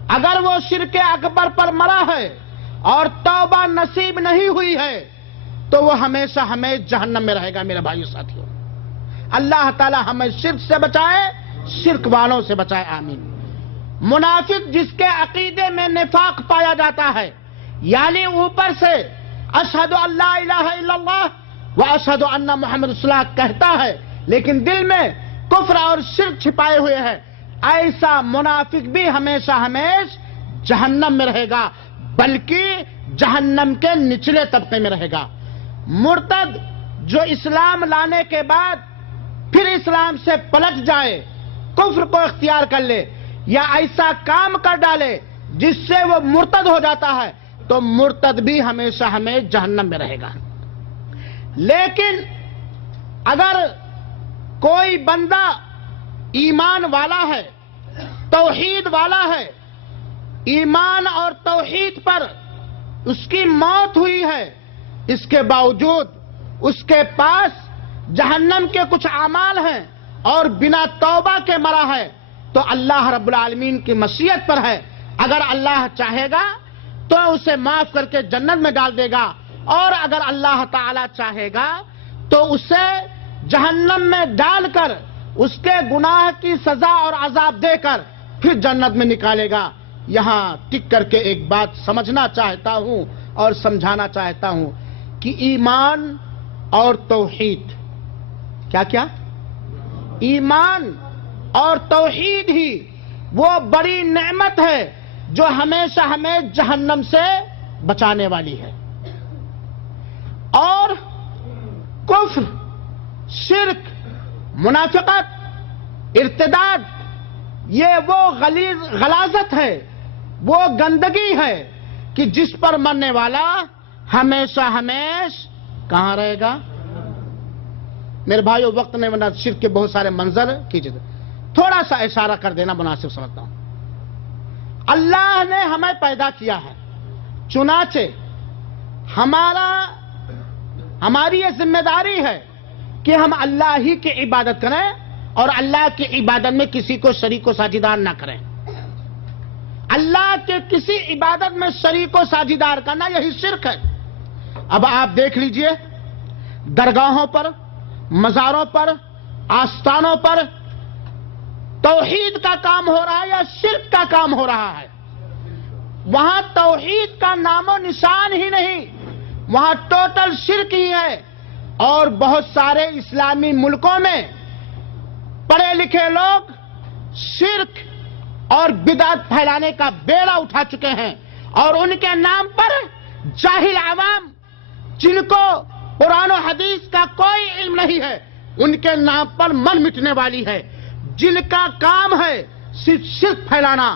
اگر وہ شرک اکبر پر مرا ہے اور توبہ نصیب نہیں ہوئی ہے تو وہ ہمیشہ جہنم میں رہے گا۔ میرے بھائیو ساتھیوں، اللہ تعالی ہمیں شرک سے بچائے، شرک والوں سے بچائے، آمین۔ منافق، جس کے عقیدے میں نفاق پایا جاتا ہے، یعنی اوپر سے اشہد ان لا الہ الا اللہ واشہد ان محمد رسول اللہ کہتا ہے لیکن دل میں کفر اور شرک چھپائے ہوئے ہے، ایسا منافق بھی ہمیشہ جہنم میں رہے گا، بلکہ جہنم کے نچلے طبقے میں رہے گا۔ مرتد، جو اسلام لانے کے بعد پھر اسلام سے پلٹ جائے، کفر کو اختیار کر لے یا ایسا کام کر ڈالے جس سے وہ مرتد ہو جاتا ہے، تو مرتد بھی ہمیشہ جہنم میں رہے گا۔ لیکن اگر کوئی بندہ ایمان والا ہے، توحید والا ہے، ایمان اور توحید پر اس کی موت ہوئی ہے، اس کے باوجود اس کے پاس جہنم کے کچھ اعمال ہیں اور بنا توبہ کے مرا ہے، تو اللہ رب العالمین کی مشیت پر ہے. اگر اللہ چاہے گا تو اسے معاف کر کے جنت میں ڈال دے گا، اور اگر اللہ تعالی چاہے گا تو اسے جہنم میں ڈال کر اس کے گناہ کی سزا اور عذاب دے کر پھر جنت میں نکالے گا. یہاں ٹک کر کے ایک بات سمجھنا چاہتا ہوں اور سمجھانا چاہتا ہوں کہ ایمان اور توحید کیا ایمان اور توحید ہی وہ بڑی نعمت ہے جو ہمیشہ ہمیں جہنم سے بچانے والی ہے. اور کفر، شرک، منافقت، ارتداد، یہ وہ غلاظت ہے، وہ گندگی ہے کہ جس پر مرنے والا ہمیشہ کہاں رہے گا. میرے بھائیو وقت میں ورنہ شرک کے بہت سارے منظر کیجئے، تھوڑا سا اشارہ کر دینا مناسب سمجھتا ہوں. اللہ نے ہمیں پیدا کیا ہے، چنانچہ ہماری یہ ذمہ داری ہے کہ ہم اللہ ہی کی عبادت کریں اور اللہ کی عبادت میں کسی کو شریک و ساجیدار نہ کریں. اللہ کے کسی عبادت میں شریک و ساجیدار کرنا یہی شرک ہے. اب آپ دیکھ لیجئے، درگاہوں پر، مزاروں پر، آستانوں پر توحید کا کام ہو رہا ہے یا شرک کا کام ہو رہا ہے؟ وہاں توحید کا نام و نشان ہی نہیں، وہاں ٹوٹل شرک ہی ہے. اور بہت سارے اسلامی ملکوں میں پڑھے لکھے لوگ شرک اور بدعت پھیلانے کا بیڑا اٹھا چکے ہیں، اور ان کے نام پر جاہل عوام جن کو قرآن و حدیث کا کوئی علم نہیں ہے، ان کے نام پر من مٹنے والی ہے. جن کا کام ہے صرف شرک پھیلانا،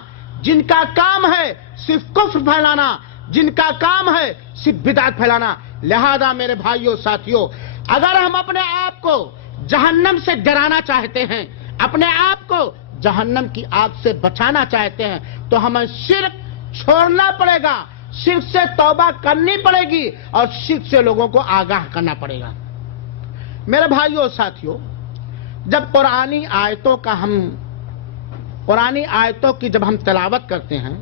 جن کا کام ہے صرف کفر پھیلانا، جن کا کام ہے صرف بدعت پھیلانا. لہذا میرے بھائیوں ساتھیوں، اگر ہم اپنے آپ کو جہنم سے ڈرانا چاہتے ہیں، اپنے آپ کو جہنم کی آگ سے بچانا چاہتے ہیں، تو ہمیں شرک چھوڑنا پڑے گا، شرک سے توبہ کرنی پڑے گی، اور شرک سے لوگوں کو آگاہ کرنا پڑے گا. میرے بھائیوں ساتھیوں، جب قرآنی آیتوں کی جب ہم تلاوت کرتے ہیں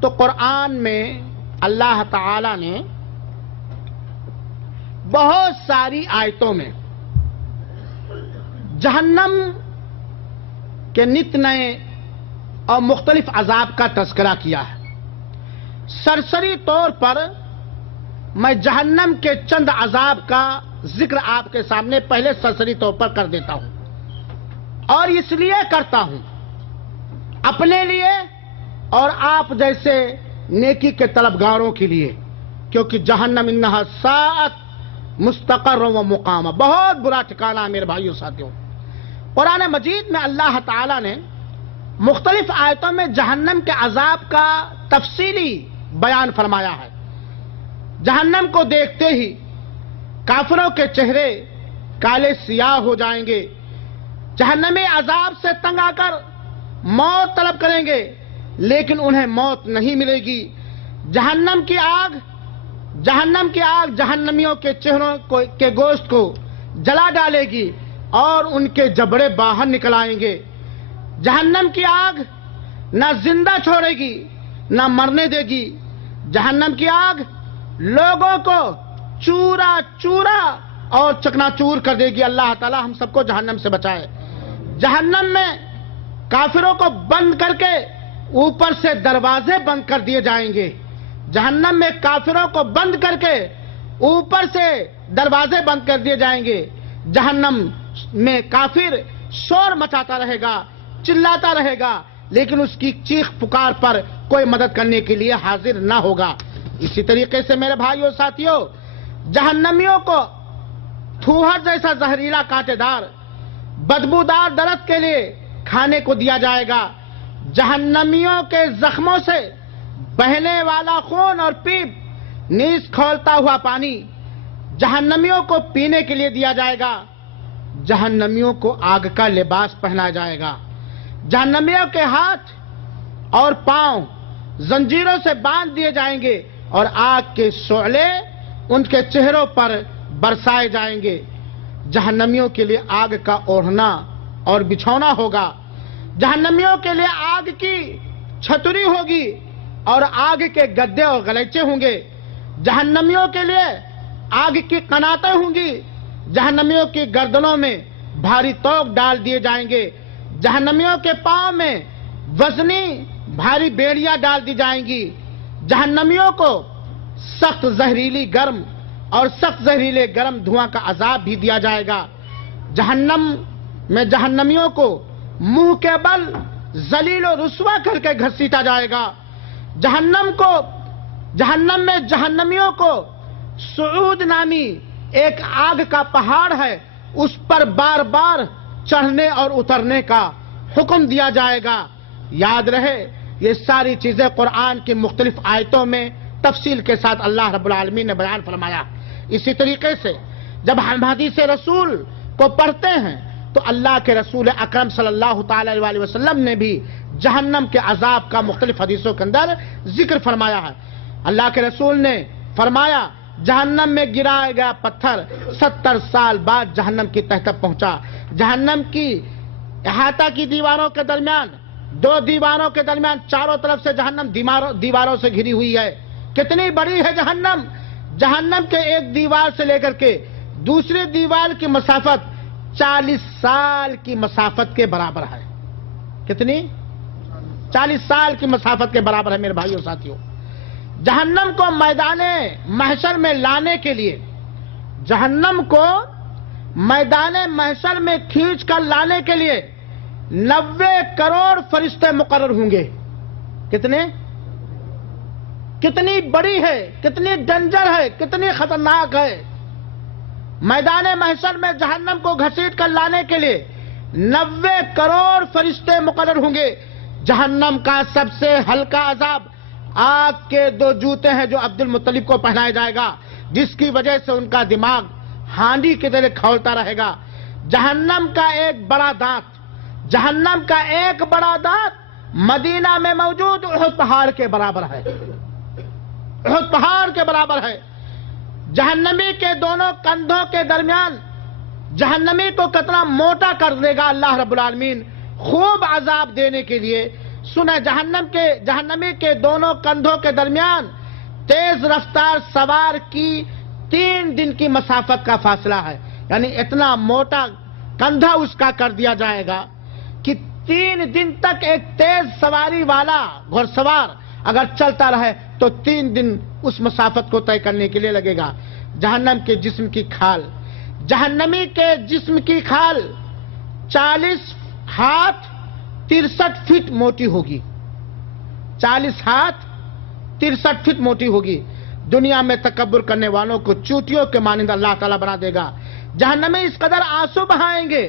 تو قرآن میں اللہ تعالی نے بہت ساری آیتوں میں جہنم کے نت نئے اور مختلف عذاب کا تذکرہ کیا ہے. سرسری طور پر میں جہنم کے چند عذاب کا ذکر آپ کے سامنے پہلے سرسری طور پر کر دیتا ہوں، اور اس لیے کرتا ہوں اپنے لیے اور آپ جیسے نیکی کے طلبگاروں کے لیے، کیونکہ جہنم انہا ساعت مستقر و مقامہ، بہت برا ٹھکانہ ہے. میرے بھائیوں ساتھیوں، قرآن مجید میں اللہ تعالی نے مختلف آیتوں میں جہنم کے عذاب کا تفصیلی بیان فرمایا ہے. جہنم کو دیکھتے ہی کافروں کے چہرے کالے سیاہ ہو جائیں گے، جہنمی عذاب سے تنگ آ کر موت طلب کریں گے، لیکن انہیں موت نہیں ملے گی. جہنم کی آگ جہنمیوں کے چہروں کے گوشت کو جلا ڈالے گی اور ان کے جبڑے باہر نکل آئیں گے. جہنم کی آگ نہ زندہ چھوڑے گی نہ مرنے دے گی. جہنم کی آگ لوگوں کو چورا چورا اور چکنا چور کر دے گی. اللہ تعالی ہم سب کو جہنم سے بچائے. جہنم میں کافروں کو بند کر کے اوپر سے دروازے بند کر دیے جائیں گے. جہنم میں کافروں کو بند کر کے اوپر سے دروازے بند کر دیے جائیں گے. جہنم میں کافر شور مچاتا رہے گا، چلاتا رہے گا، لیکن اس کی چیخ پکار پر کوئی مدد کرنے کے لیے حاضر نہ ہوگا. اسی طریقے سے میرے بھائیوں ساتھیوں، جہنمیوں کو تھوہر جیسا زہریلا کانٹے دار بدبودار درخت کے لیے کھانے کو دیا جائے گا. جہنمیوں کے زخموں سے بہنے والا خون اور پیپ نیز کھولتا ہوا پانی جہنمیوں کو پینے کے لیے دیا جائے گا. جہنمیوں کو آگ کا لباس پہنا جائے گا. جہنمیوں کے ہاتھ اور پاؤں زنجیروں سے باندھ دیے جائیں گے اور آگ کے شعلے ان کے چہروں پر برسائے جائیں گے. جہنمیوں کے لیے آگ کا اوڑھنا اور بچھونا ہوگا. جہنمیوں کے لیے آگ کی چھتری ہوگی اور آگ کے گدے اور غلیچے ہوں گے. جہنمیوں کے لیے آگ کی قناتیں ہوں گی. جہنمیوں کی گردنوں میں بھاری توق ڈال دیے جائیں گے. جہنمیوں کے پاؤں میں وزنی بھاری بیڑیاں ڈال دی جائیں گی. جہنمیوں کو سخت زہریلی گرم اور سخت زہریلے گرم دھواں کا عذاب بھی دیا جائے گا. جہنم میں جہنمیوں کو منہ کے بل ذلیل و رسوا کر کے گھسیٹا جائے گا. جہنم میں جہنمیوں کو صعود نامی ایک آگ کا پہاڑ ہے، اس پر بار بار چڑھنے اور اترنے کا حکم دیا جائے گا. یاد رہے یہ ساری چیزیں قرآن کی مختلف آیتوں میں تفصیل کے ساتھ اللہ رب العالمین نے بیان فرمایا. اسی طریقے سے جب ہم حدیث رسول کو پڑھتے ہیں تو اللہ کے رسول اکرم صلی اللہ تعالی علیہ وسلم نے بھی جہنم کے عذاب کا مختلف حدیثوں کے اندر ذکر فرمایا ہے. اللہ کے رسول نے فرمایا جہنم میں گرایا گیا پتھر 70 سال بعد جہنم کی تہ تک پہنچا. جہنم کی احاطہ کی دیواروں کے درمیان، دو دیواروں کے درمیان چاروں طرف سے جہنم دیواروں سے گھری ہوئی ہے. کتنی بڑی ہے جہنم! جہنم کے ایک دیوار سے لے کر کے دوسری دیوار کی مسافت 40 سال کی مسافت کے برابر ہے. کتنی؟ 40 سال کی مسافت کے برابر ہے میرے بھائیوں ساتھیوں. جہنم کو میدان محشر میں لانے کے لیے، جہنم کو میدان محشر میں کھینچ کر لانے کے لیے 90 کروڑ فرشتے مقرر ہوں گے. کتنی بڑی ہے، کتنی ڈینجر ہے، کتنی خطرناک ہے. میدان محشر میں جہنم کو گھسیٹ کر لانے کے لیے 90 کروڑ فرشتے مقرر ہوں گے. جہنم کا سب سے ہلکا عذاب آگ کے 2 جوتے ہیں جو عبد المطلب کو پہنایا جائے گا، جس کی وجہ سے ان کا دماغ ہانڈی کی طرح کھولتا رہے گا. جہنم کا ایک بڑا دانت مدینہ میں موجود احد پہاڑ کے برابر ہے. احد پہاڑ کے برابر ہے. جہنمی کے دونوں کندھوں کے درمیان جہنمی کو کتنا موٹا کر دے گا اللہ رب العالمین خوب عذاب دینے کے لیے. سنیں جہنمی کے دونوں کندھوں کے درمیان تیز رفتار سوار کی 3 دن کی مسافت کا فاصلہ ہے. یعنی اتنا موٹا کندھا اس کا کر دیا جائے گا کہ 3 دن تک ایک تیز سواری والا گھڑ سوار اگر چلتا رہے تو 3 دن اس مسافت کو طے کرنے کے لیے لگے گا. جہنمی کے جسم کی کھال 40 ہاتھ 63 فٹ موٹی ہوگی. 40 ہاتھ 63 فٹ موٹی ہوگی. دنیا میں تکبر کرنے والوں کو چوٹیوں کے مانند اللہ تعالیٰ بنا دے گا. جہنمی اس قدر آنسو بہائیں گے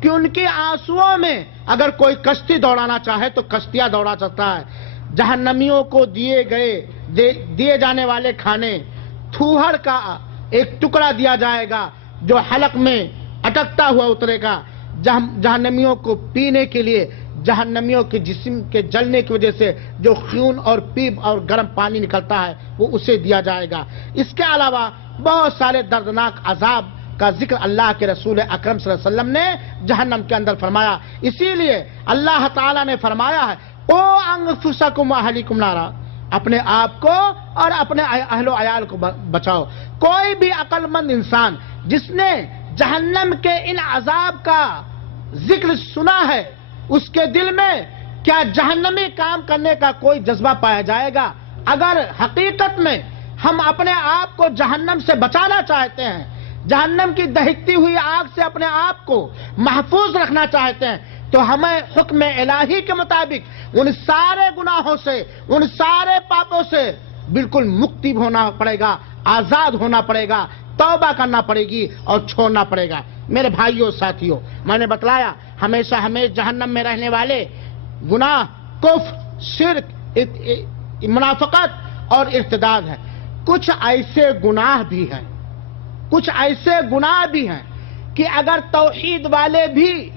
کہ ان کے آنسوؤں میں اگر کوئی کشتی دوڑانا چاہے تو کشتیاں دوڑا سکتا ہے. جہنمیوں کو دیے جانے والے کھانے تھوہر کا ایک ٹکڑا دیا جائے گا جو حلق میں اٹکتا ہوا اترے گا. جہنمیوں کو پینے کے لیے جہنمیوں کے جسم کے جلنے کی وجہ سے جو خون اور پیپ اور گرم پانی نکلتا ہے وہ اسے دیا جائے گا. اس کے علاوہ بہت سارے دردناک عذاب کا ذکر اللہ کے رسول اکرم صلی اللہ علیہ وسلم نے جہنم کے اندر فرمایا. اسی لیے اللہ تعالیٰ نے فرمایا ہے او انفسکم واہلیکم نارا، اپنے آپ کو اور اپنے اہل و عیال کو بچاؤ. کوئی بھی عقل مند انسان جس نے جہنم کے ان عذاب کا ذکر سنا ہے اس کے دل میں کیا جہنمی کام کرنے کا کوئی جذبہ پایا جائے گا؟ اگر حقیقت میں ہم اپنے آپ کو جہنم سے بچانا چاہتے ہیں، جہنم کی دہکتی ہوئی آگ سے اپنے آپ کو محفوظ رکھنا چاہتے ہیں تو ہمیں حکم الہی کے مطابق ان سارے گناہوں سے، ان سارے پاپوں سے بالکل مکتی ہونا پڑے گا، آزاد ہونا پڑے گا، توبہ کرنا پڑے گی اور چھوڑنا پڑے گا. میرے بھائیوں ساتھیوں، میں نے بتلایا ہمیشہ جہنم میں رہنے والے گناہ کفر، شرک، منافقت اور ارتداد ہیں. کچھ ایسے گناہ بھی ہیں کہ اگر توحید والے بھی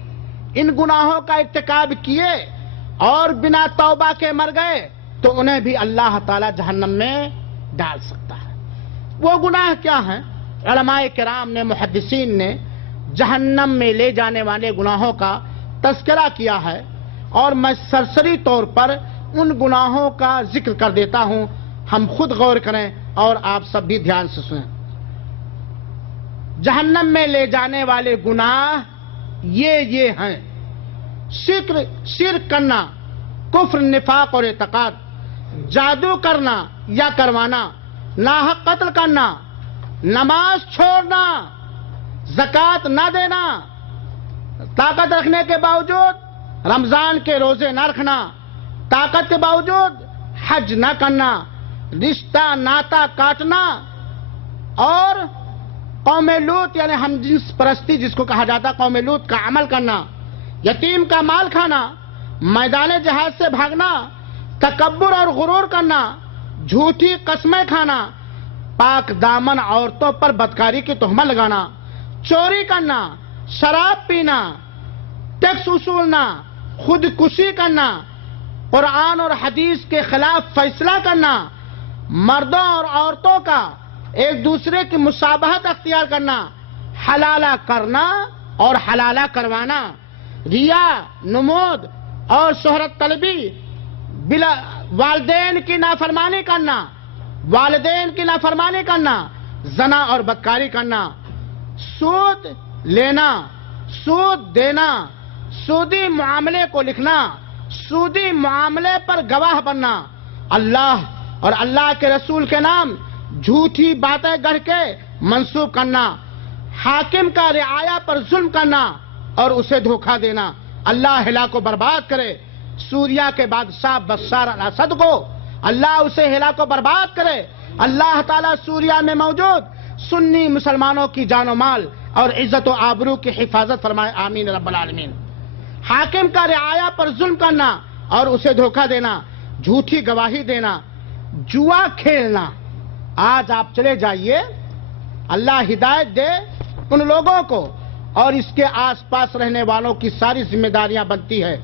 ان گناہوں کا ارتکاب کیے اور بنا توبہ کے مر گئے تو انہیں بھی اللہ تعالی جہنم میں ڈال سکتا ہے. وہ گناہ کیا ہیں؟ علماء کرام نے، محدثین نے جہنم میں لے جانے والے گناہوں کا تذکرہ کیا ہے اور میں سرسری طور پر ان گناہوں کا ذکر کر دیتا ہوں، ہم خود غور کریں اور آپ سب بھی دھیان سے سنیں۔ جہنم میں لے جانے والے گناہ یہ ہیں: شرک کرنا، کفر، نفاق اور اعتقاد، جادو کرنا یا کروانا، ناحق قتل کرنا، نماز چھوڑنا، زکوٰۃ نہ دینا، طاقت رکھنے کے باوجود رمضان کے روزے نہ رکھنا، طاقت کے باوجود حج نہ کرنا، رشتہ ناتا کاٹنا، اور قوم لوط یعنی ہم جنس پرستی جس کو کہا جاتا قوم لوط کا عمل کرنا، یتیم کا مال کھانا، میدان جہاد سے بھاگنا، تکبر اور غرور کرنا، جھوٹی قسمیں کھانا، پاک دامن عورتوں پر بدکاری کی تہمت لگانا، چوری کرنا، شراب پینا، ٹیکس وصولنا، خودکشی کرنا، قرآن اور حدیث کے خلاف فیصلہ کرنا، مردوں اور عورتوں کا ایک دوسرے کی مشابہت اختیار کرنا، حلالہ کرنا اور حلالہ کروانا، ریا، نمود اور شہرت طلبی، والدین کی نافرمانی کرنا، زنا اور بدکاری کرنا، سود لینا، سود دینا، سودی معاملے کو لکھنا، سودی معاملے پر گواہ بننا، اللہ اور اللہ کے رسول کے نام جھوٹی باتیں گڑھ کے منسوب کرنا، حاکم کا رعایا پر ظلم کرنا اور اسے دھوکہ دینا۔ اللہ ہلاک و برباد کرے سوریا کے بادشاہ بشار الاسد کو، اللہ اسے ہلاک و برباد کرے۔ اللہ تعالیٰ سوریا میں موجود سنی مسلمانوں کی جان و مال اور عزت و آبرو کی حفاظت فرمائے، آمین رب العالمین۔ حاکم کا رعایا پر ظلم کرنا اور اسے دھوکہ دینا، جھوٹی گواہی دینا، جوا کھیلنا۔ آج آپ چلے جائیے، اللہ ہدایت دے ان لوگوں کو اور اس کے آس پاس رہنے والوں کی ساری ذمہ داریاں بنتی ہے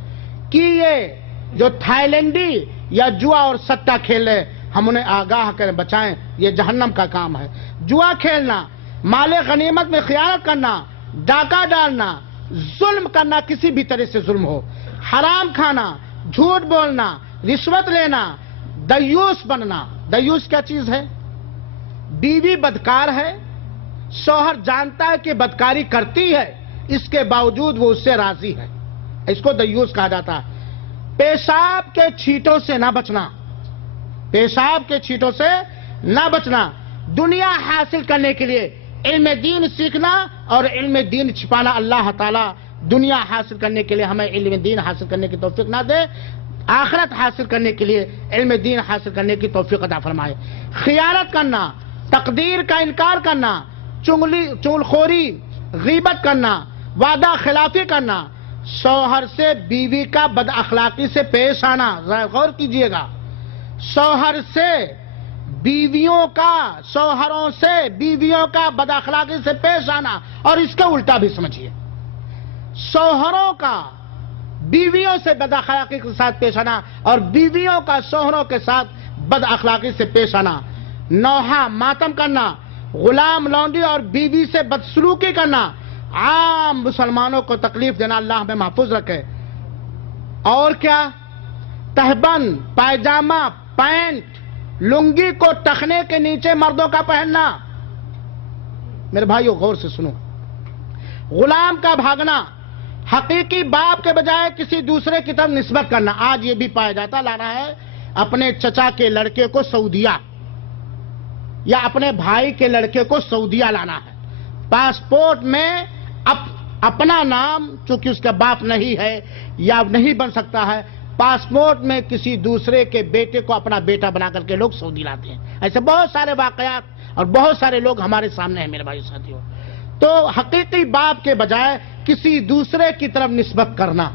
کہ یہ جو تھائی لینڈی یا جوا اور سٹا کھیل رہے ہم انہیں آگاہ کریں، بچائیں، یہ جہنم کا کام ہے۔ جوا کھیلنا، مال غنیمت میں خیانت کرنا، ڈاکہ ڈالنا، ظلم کرنا، کسی بھی طرح سے ظلم ہو، حرام کھانا، جھوٹ بولنا، رشوت لینا، دیوس بننا۔ دیوس کیا چیز ہے؟ بیوی بدکار ہے، شوہر جانتا ہے کہ بدکاری کرتی ہے، اس کے باوجود وہ اس سے راضی ہے، اس کو دیوس کہا جاتا ہے۔ پیشاب کے چھینٹوں سے نہ بچنا، پیشاب کے چھینٹوں سے نہ بچنا۔ دنیا حاصل کرنے کے لیے علم دین سیکھنا اور علم دین چھپانا۔ اللہ تعالیٰ دنیا حاصل کرنے کے لیے ہمیں علم دین حاصل کرنے کی توفیق نہ دے، آخرت حاصل کرنے کے لیے علم دین حاصل کرنے کی توفیق عطا فرمائے۔ خیانت کرنا، تقدیر کا انکار کرنا، چغلخوری، غیبت کرنا، وعدہ خلافی کرنا، شوہر سے بیوی کا بد اخلاقی سے پیش آنا۔ ذرا غور کیجئے گا، شوہر سے بیویوں کا، شوہروں سے بیویوں کا بد اخلاقی سے پیش آنا، اور اس کا الٹا بھی سمجھیے، شوہروں کا بیویوں سے بد اخلاقی کے ساتھ پیش آنا اور بیویوں کا شوہروں کے ساتھ بد اخلاقی سے پیش آنا، نوحہ ماتم کرنا، غلام لونڈی اور بیوی سے بدسلوکی کرنا، عام مسلمانوں کو تکلیف دینا۔ اللہ ہمیں محفوظ رکھے۔ اور کیا؟ تہبند، پائجامہ، پینٹ، لنگی کو ٹخنے کے نیچے مردوں کا پہننا۔ میرے بھائیو غور سے سنو، غلام کا بھاگنا، حقیقی باپ کے بجائے کسی دوسرے کی طرف نسبت کرنا۔ آج یہ بھی پایا جاتا، لانا ہے اپنے چچا کے لڑکے کو سعودیہ یا اپنے بھائی کے لڑکے کو سعودیہ لانا ہے، پاسپورٹ میں اپنا نام چونکہ اس کا باپ نہیں ہے یا نہیں بن سکتا ہے، پاسپورٹ میں کسی دوسرے کے بیٹے کو اپنا بیٹا بنا کر کے لوگ سعودی لاتے ہیں۔ ایسے بہت سارے واقعات اور بہت سارے لوگ ہمارے سامنے ہیں میرے بھائی ساتھیوں۔ تو حقیقی باپ کے بجائے کسی دوسرے کی طرف نسبت کرنا۔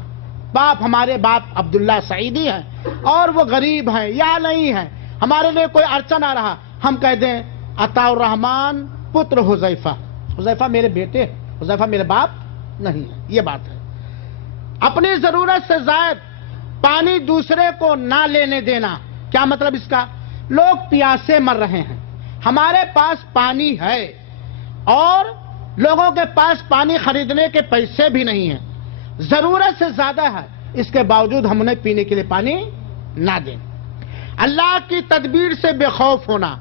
باپ، ہمارے باپ عبداللہ سعیدی ہیں اور وہ غریب ہیں یا نہیں ہیں، ہمارے لیے کوئی اڑچن آ رہا، ہم کہہ دیں عطاء الرحمن پتر حذیفہ، حذیفہ میرے بیٹے، حذیفہ میرے باپ نہیں ہے، یہ بات ہے۔ اپنی ضرورت سے زائد پانی دوسرے کو نہ لینے دینا۔ کیا مطلب اس کا؟ لوگ پیاسے مر رہے ہیں، ہمارے پاس پانی ہے اور لوگوں کے پاس پانی خریدنے کے پیسے بھی نہیں ہیں، ضرورت سے زیادہ ہے، اس کے باوجود ہم انہیں پینے کے لیے پانی نہ دیں۔ اللہ کی تدبیر سے بے خوف ہونا،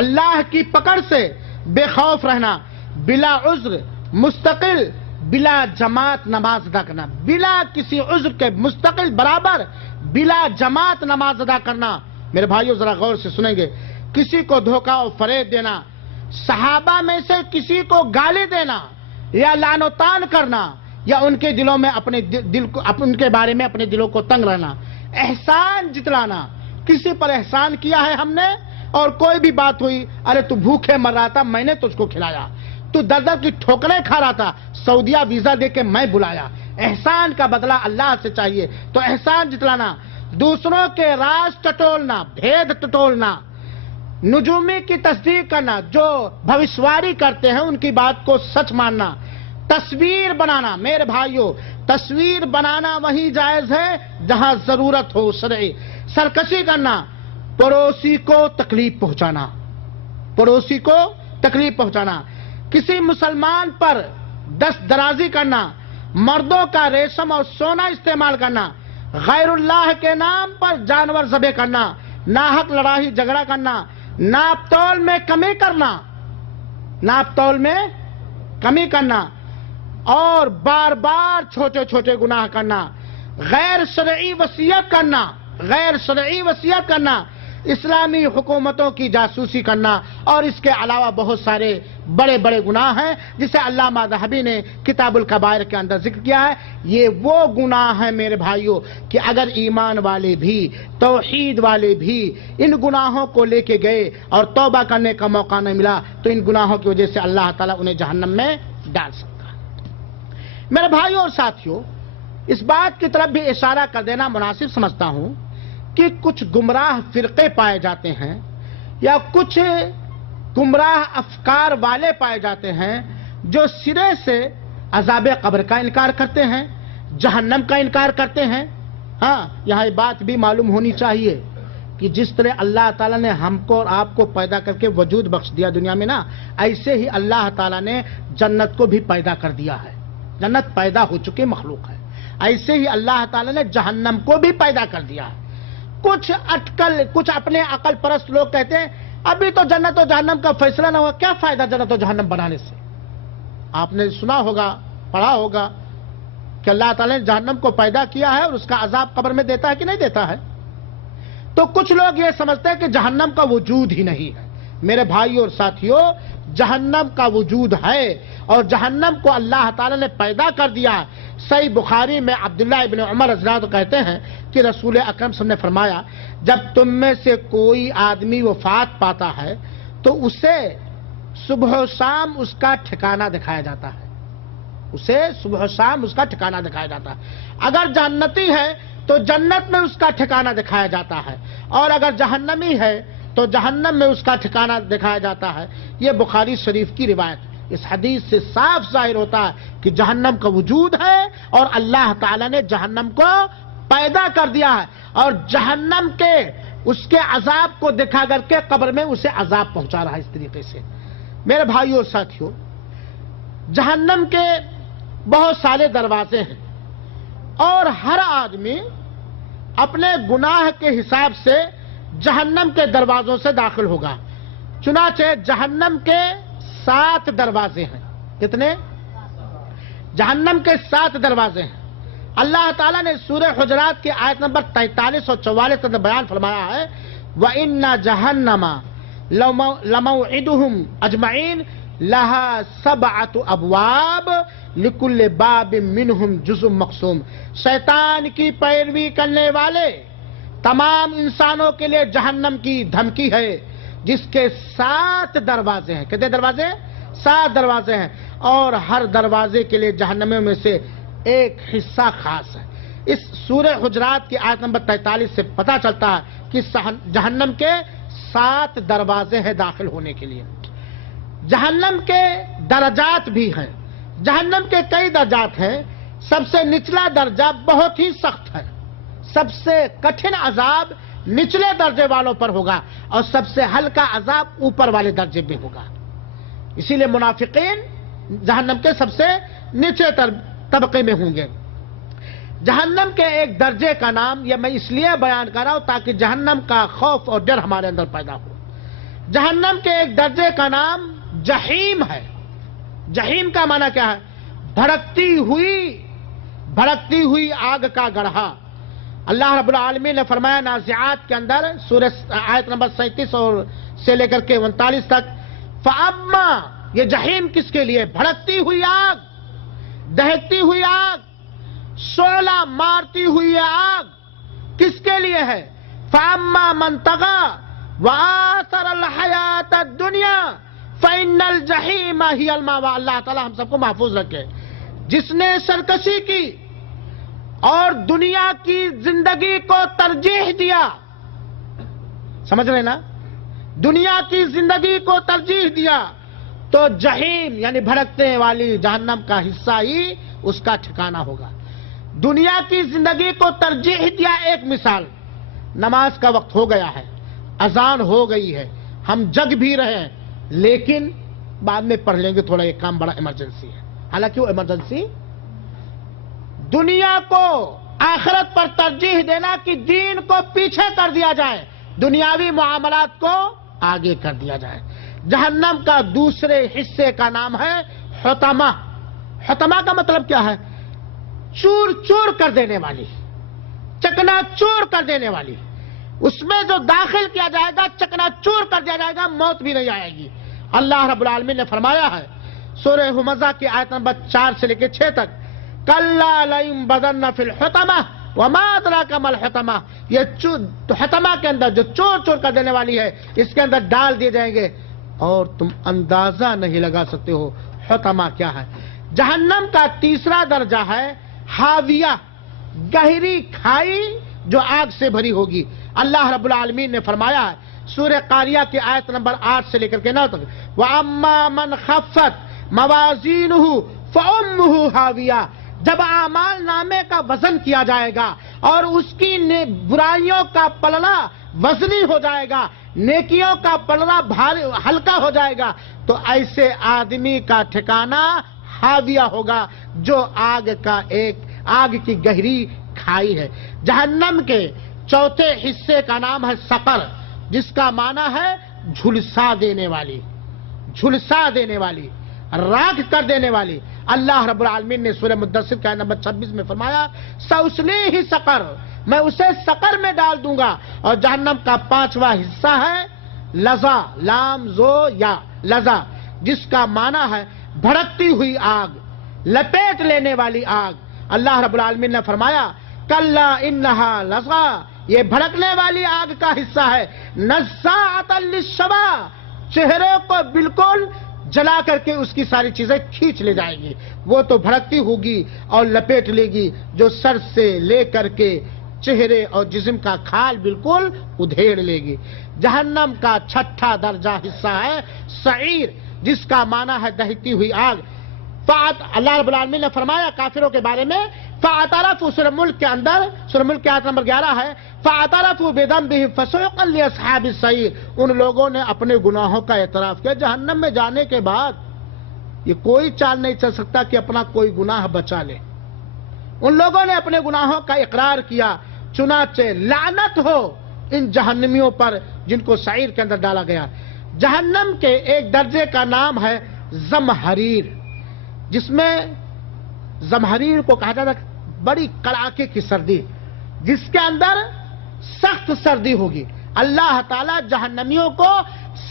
اللہ کی پکڑ سے بے خوف رہنا، بلا عذر مستقل بلا جماعت نماز ادا کرنا، بلا کسی عذر کے مستقل برابر بلا جماعت نماز ادا کرنا۔ میرے بھائیو ذرا غور سے سنیں گے، کسی کو دھوکہ و فریب دینا، صحابہ میں سے کسی کو گالی دینا یا لعن و طعن کرنا یا ان کے دلوں میں ان کے بارے میں اپنے دلوں کو تنگ رہنا، احسان جتلانا، کسی پر احسان کیا ہے ہم نے اور کوئی بھی بات ہوئی، ارے تو بھوکے مر رہا تھا میں نے تجھ کو کھلایا، تو در در کی ٹھوکریں کھا رہا تھا سعودیہ ویزا دے کے میں بلایا، احسان کا بدلہ اللہ سے چاہیے، تو احسان جتلانا، دوسروں کے راز ٹٹولنا، بھید ٹٹولنا، نجومی کی تصدیق کرنا، جو بھوشواری کرتے ہیں ان کی بات کو سچ ماننا، تصویر بنانا۔ میرے بھائیوں تصویر بنانا وہی جائز ہے جہاں ضرورت ہو شرعی، سرکشی کرنا، پڑوسی کو تکلیف پہنچانا، پڑوسی کو تکلیف پہنچانا، کسی مسلمان پر دست درازی کرنا، مردوں کا ریشم اور سونا استعمال کرنا، غیر اللہ کے نام پر جانور ذبح کرنا، ناحق لڑائی جھگڑا کرنا، ناپ تول میں کمی کرنا، ناپ تول میں کمی کرنا، اور بار بار چھوٹے چھوٹے گناہ کرنا، غیر شرعی وصیت کرنا، غیر شرعی وصیت کرنا، اسلامی حکومتوں کی جاسوسی کرنا، اور اس کے علاوہ بہت سارے بڑے بڑے گناہ ہیں جسے علامہ ذہبی نے کتاب الکبائر کے اندر ذکر کیا ہے۔ یہ وہ گناہ ہیں میرے بھائیوں کہ اگر ایمان والے بھی، توحید والے بھی ان گناہوں کو لے کے گئے اور توبہ کرنے کا موقع نہیں ملا تو ان گناہوں کی وجہ سے اللہ تعالیٰ انہیں جہنم میں ڈال سکتا ہے۔ میرے بھائیوں اور ساتھیوں، اس بات کی طرف بھی اشارہ کر دینا مناسب سمجھتا ہوں کہ کچھ گمراہ فرقے پائے جاتے ہیں یا کچھ گمراہ افکار والے پائے جاتے ہیں جو سرے سے عذاب قبر کا انکار کرتے ہیں، جہنم کا انکار کرتے ہیں۔ ہاں، یہاں یہ بات بھی معلوم ہونی چاہیے کہ جس طرح اللہ تعالیٰ نے ہم کو اور آپ کو پیدا کر کے وجود بخش دیا دنیا میں نا، ایسے ہی اللہ تعالیٰ نے جنت کو بھی پیدا کر دیا ہے، جنت پیدا ہو چکی مخلوق ہے، ایسے ہی اللہ تعالیٰ نے جہنم کو بھی پیدا کر دیا ہے۔ کچھ اپنے عقل پرست لوگ کہتے ہیں ابھی تو جنت و جہنم کا فیصلہ نہ ہوا، کیا فائدہ جنت و جہنم بنانے سے؟ آپ نے سنا ہوگا، پڑھا ہوگا کہ اللہ تعالیٰ نے جہنم کو پیدا کیا ہے اور اس کا عذاب قبر میں دیتا ہے کہ نہیں دیتا ہے؟ تو کچھ لوگ یہ سمجھتے ہیں کہ جہنم کا وجود ہی نہیں ہے۔ میرے بھائیوں اور ساتھیوں، جہنم کا وجود ہے اور جہنم کو اللہ تعالیٰ نے پیدا کر دیا۔ صحیح بخاری میں عبداللہ ابن عمر رضی اللہ عنہ کہتے ہیں کہ رسول اکرم صلی اللہ علیہ وسلم نے فرمایا، جب تم میں سے کوئی آدمی وفات پاتا ہے تو اسے صبح و شام اس کا ٹھکانہ دکھایا جاتا ہے، اسے صبح و شام اس کا ٹھکانہ دکھایا جاتا ہے۔ اگر جنتی ہے تو جنت میں اس کا ٹھکانہ دکھایا جاتا ہے، اور اگر جہنمی ہے تو جہنم میں اس کا ٹھکانہ دکھایا جاتا ہے۔ یہ بخاری شریف کی روایت۔ اس حدیث سے صاف ظاہر ہوتا ہے کہ جہنم کا وجود ہے اور اللہ تعالیٰ نے جہنم کو پیدا کر دیا ہے، اور جہنم کے اس کے عذاب کو دکھا کر کے قبر میں اسے عذاب پہنچا رہا ہے۔ اس طریقے سے میرے بھائیوں اور ساتھیوں، جہنم کے بہت سارے دروازے ہیں اور ہر آدمی اپنے گناہ کے حساب سے جہنم کے دروازوں سے داخل ہوگا۔ چنانچہ جہنم کے 7 دروازے ہیں۔ کتنے؟ جہنم کے 7 دروازے ہیں۔ اللہ تعالیٰ نے سورہ حجرات کی آیت نمبر 43 اور 44 میں بیان فرمایا ہے، وَإِنَّ جَهَنَّمَ لَمَوْعِدُهُمْ أَجْمَعِينَ لَهَا 7 أَبْوَابٍ لِكُلِّ بَابٍ مِّنْهُمْ جُزْءٌ مَقْسُومٌ۔ شیطان کی پیروی کرنے والے تمام انسانوں کے لیے جہنم کی دھمکی ہے جس کے 7 دروازے ہیں۔ کتنے دروازے؟ 7 دروازے ہیں، اور ہر دروازے کے لیے جہنمیوں میں سے ایک حصہ خاص ہے۔ اس سورہ حجرات کی آیت نمبر 43 سے پتہ چلتا ہے کہ جہنم کے 7 دروازے ہیں داخل ہونے کے لیے۔ جہنم کے درجات بھی ہیں، جہنم کے کئی درجات ہیں۔ سب سے نچلا درجہ بہت ہی سخت ہے، سب سے کٹھن عذاب نچلے درجے والوں پر ہوگا اور سب سے ہلکا عذاب اوپر والے درجے میں ہوگا۔ اسی لیے منافقین جہنم کے سب سے نیچے طبقے میں ہوں گے۔ جہنم کے ایک درجے کا نام یہ میں اس لیے بیان کر رہا ہوں تاکہ جہنم کا خوف اور ڈر ہمارے اندر پیدا ہو. جہنم کے ایک درجے کا نام جہیم ہے. جہیم کا معنی کیا ہے؟ بھڑکتی ہوئی آگ کا گڑھا. اللہ رب العالمین نے فرمایا نازعات کے اندر سورہ آیت نمبر 37 اور سے لے کر کے 39 تک، فَأَمَّا یہ جہیم کس کے لیے؟ بھڑکتی ہوئی آگ، دہکتی ہوئی آگ، شعلہ مارتی ہوئی آگ کس کے لیے ہے؟ فَأَمَّا مَن طَغَىٰ وَآثَرَ الْحَيَاةَ الدُّنْيَا فَإِنَّ الْجَحِيمَ هِيَ الْمَأْوَىٰ. اللہ تعالی ہم سب کو محفوظ رکھے. جس نے سرکشی کی اور دنیا کی زندگی کو ترجیح دیا، سمجھ رہے نا، دنیا کی زندگی کو ترجیح دیا تو جہیم یعنی بھڑکنے والی جہنم کا حصہ ہی اس کا ٹھکانہ ہوگا. دنیا کی زندگی کو ترجیح دیا. ایک مثال، نماز کا وقت ہو گیا ہے، اذان ہو گئی ہے، ہم جگ بھی رہے ہیں لیکن بعد میں پڑھ لیں گے، تھوڑا یہ کام بڑا ایمرجنسی ہے. حالانکہ وہ ایمرجنسی دنیا کو آخرت پر ترجیح دینا کہ دین کو پیچھے کر دیا جائے، دنیاوی معاملات کو آگے کر دیا جائے. جہنم کا دوسرے حصے کا نام ہے حطمہ. حطمہ کا مطلب کیا ہے؟ چور چور کر دینے والی، چکنا چور کر دینے والی. اس میں جو داخل کیا جائے گا چکنا چور کر دیا جائے گا، موت بھی نہیں آئے گی. اللہ رب العالمین نے فرمایا ہے سورہ ہمزہ کی آیت نمبر 4 سے لے کے 6 تک، کَلَّا لَيُنبَذَنَّ فِي الْحُطَمَةِ وَمَا أَدْرَاكَ مَا الْحُطَمَةُ. یہ حطمہ کے اندر جو چور چور کر دینے والی ہے اس کے اندر ڈال دیے جائیں گے اور تم اندازہ نہیں لگا سکتے ہو حطمہ کیا ہے. جہنم کا تیسرا درجہ ہے حاویہ، گہری کھائی جو آگ سے بھری ہوگی. اللہ رب العالمین نے فرمایا ہے سورہ قاریہ کی آیت نمبر 8 سے لے کر کے 9 تک، وَأَمَّا مَنْ خَفَّتْ مَوَازِينُهُ فَأُمُّهُ حَاوِيَةٌ. جب اعمال نامے کا وزن کیا جائے گا اور اس کی برائیوں کا پلڑا وزنی ہو جائے گا، نیکیوں کا پلڑا ہلکا ہو جائے گا، تو ایسے آدمی کا ٹھکانہ حاویہ ہوگا جو آگ کی گہری کھائی ہے. جہنم کے چوتھے حصے کا نام ہے سقر، جس کا معنی ہے جھلسا دینے والی، جھلسا دینے والی، راکھ کر دینے والی. اللہ رب العالمین نے سورہ مدثر کا نمبر 26 میں فرمایا سأصلیہ سقر، میں اسے سقر میں ڈال دوں گا. اور جہنم کا 5واں حصہ ہے لظا، لام زو یا لظا، جس کا معنی ہے بھڑکتی ہوئی آگ، لپیٹ لینے والی آگ. اللہ رب العالمین نے فرمایا کلا انہا لظا، یہ بھڑکنے والی آگ کا حصہ ہے. نزاعۃ للشوا، چہرے کو بالکل جلا کر کے اس کی ساری چیزیں کھینچ لے جائے گی. وہ تو بھڑکتی ہوگی اور لپیٹ لے گی جو سر سے لے کر کے چہرے اور جسم کا کھال بالکل ادھیڑ لے گی. جہنم کا 6واں درجہ حصہ ہے سعیر، جس کا معنی ہے دہتی ہوئی آگ. اللہ رب العالمین نے فرمایا کافروں کے بارے میں فَاعْتَرَفُوا، سورہ ملک کے اندر، سورہ ملک کی آیت نمبر 11 ہے، فَاعْتَرَفُوا بِذَنبِهِمْ فَسُحْقًا لِّأَصْحَابِ السَّعِيرِ. ان لوگوں نے اپنے گناہوں کا اعتراف کیا. جہنم میں جانے کے بعد یہ کوئی چال نہیں چل سکتا کہ اپنا کوئی گناہ بچا لے. ان لوگوں نے اپنے گناہوں کا اقرار کیا. چنانچہ لعنت ہو ان جہنمیوں پر جن کو سعیر کے اندر ڈالا گیا. جہنم کے ایک درجے کا نام ہے زمہریر، جس میں زمہریر کو کہا جاتا ہے بڑی کڑاکے کی سردی، جس کے اندر سخت سردی ہوگی. اللہ تعالیٰ جہنمیوں کو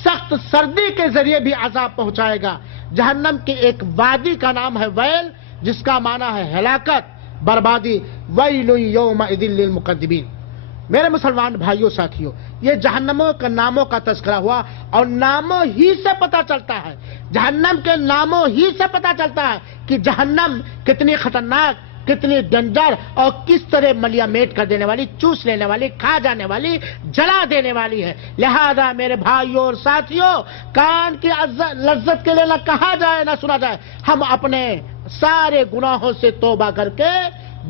سخت سردی کے ذریعے بھی عذاب پہنچائے گا. جہنم کے ایک وادی کا نام ہے ویل، جس کا معنی ہے ہلاکت، بربادی. ویل یومئذ للمکذبین. میرے مسلمان بھائیوں ساتھیوں، یہ جہنموں کے ناموں کا تذکرہ ہوا اور ناموں ہی سے پتہ چلتا ہے، جہنم کے ناموں ہی سے پتہ چلتا ہے کہ جہنم کتنی خطرناک، کتنی ڈنجر اور کس طرح ملیا میٹ کر دینے والی، چوس لینے والی، کھا جانے والی، جلا دینے والی ہے. لہذا میرے بھائیوں اور ساتھیوں، کان کی لذت کے لیے نہ کہا جائے نہ سنا جائے، ہم اپنے سارے گناہوں سے توبہ کر کے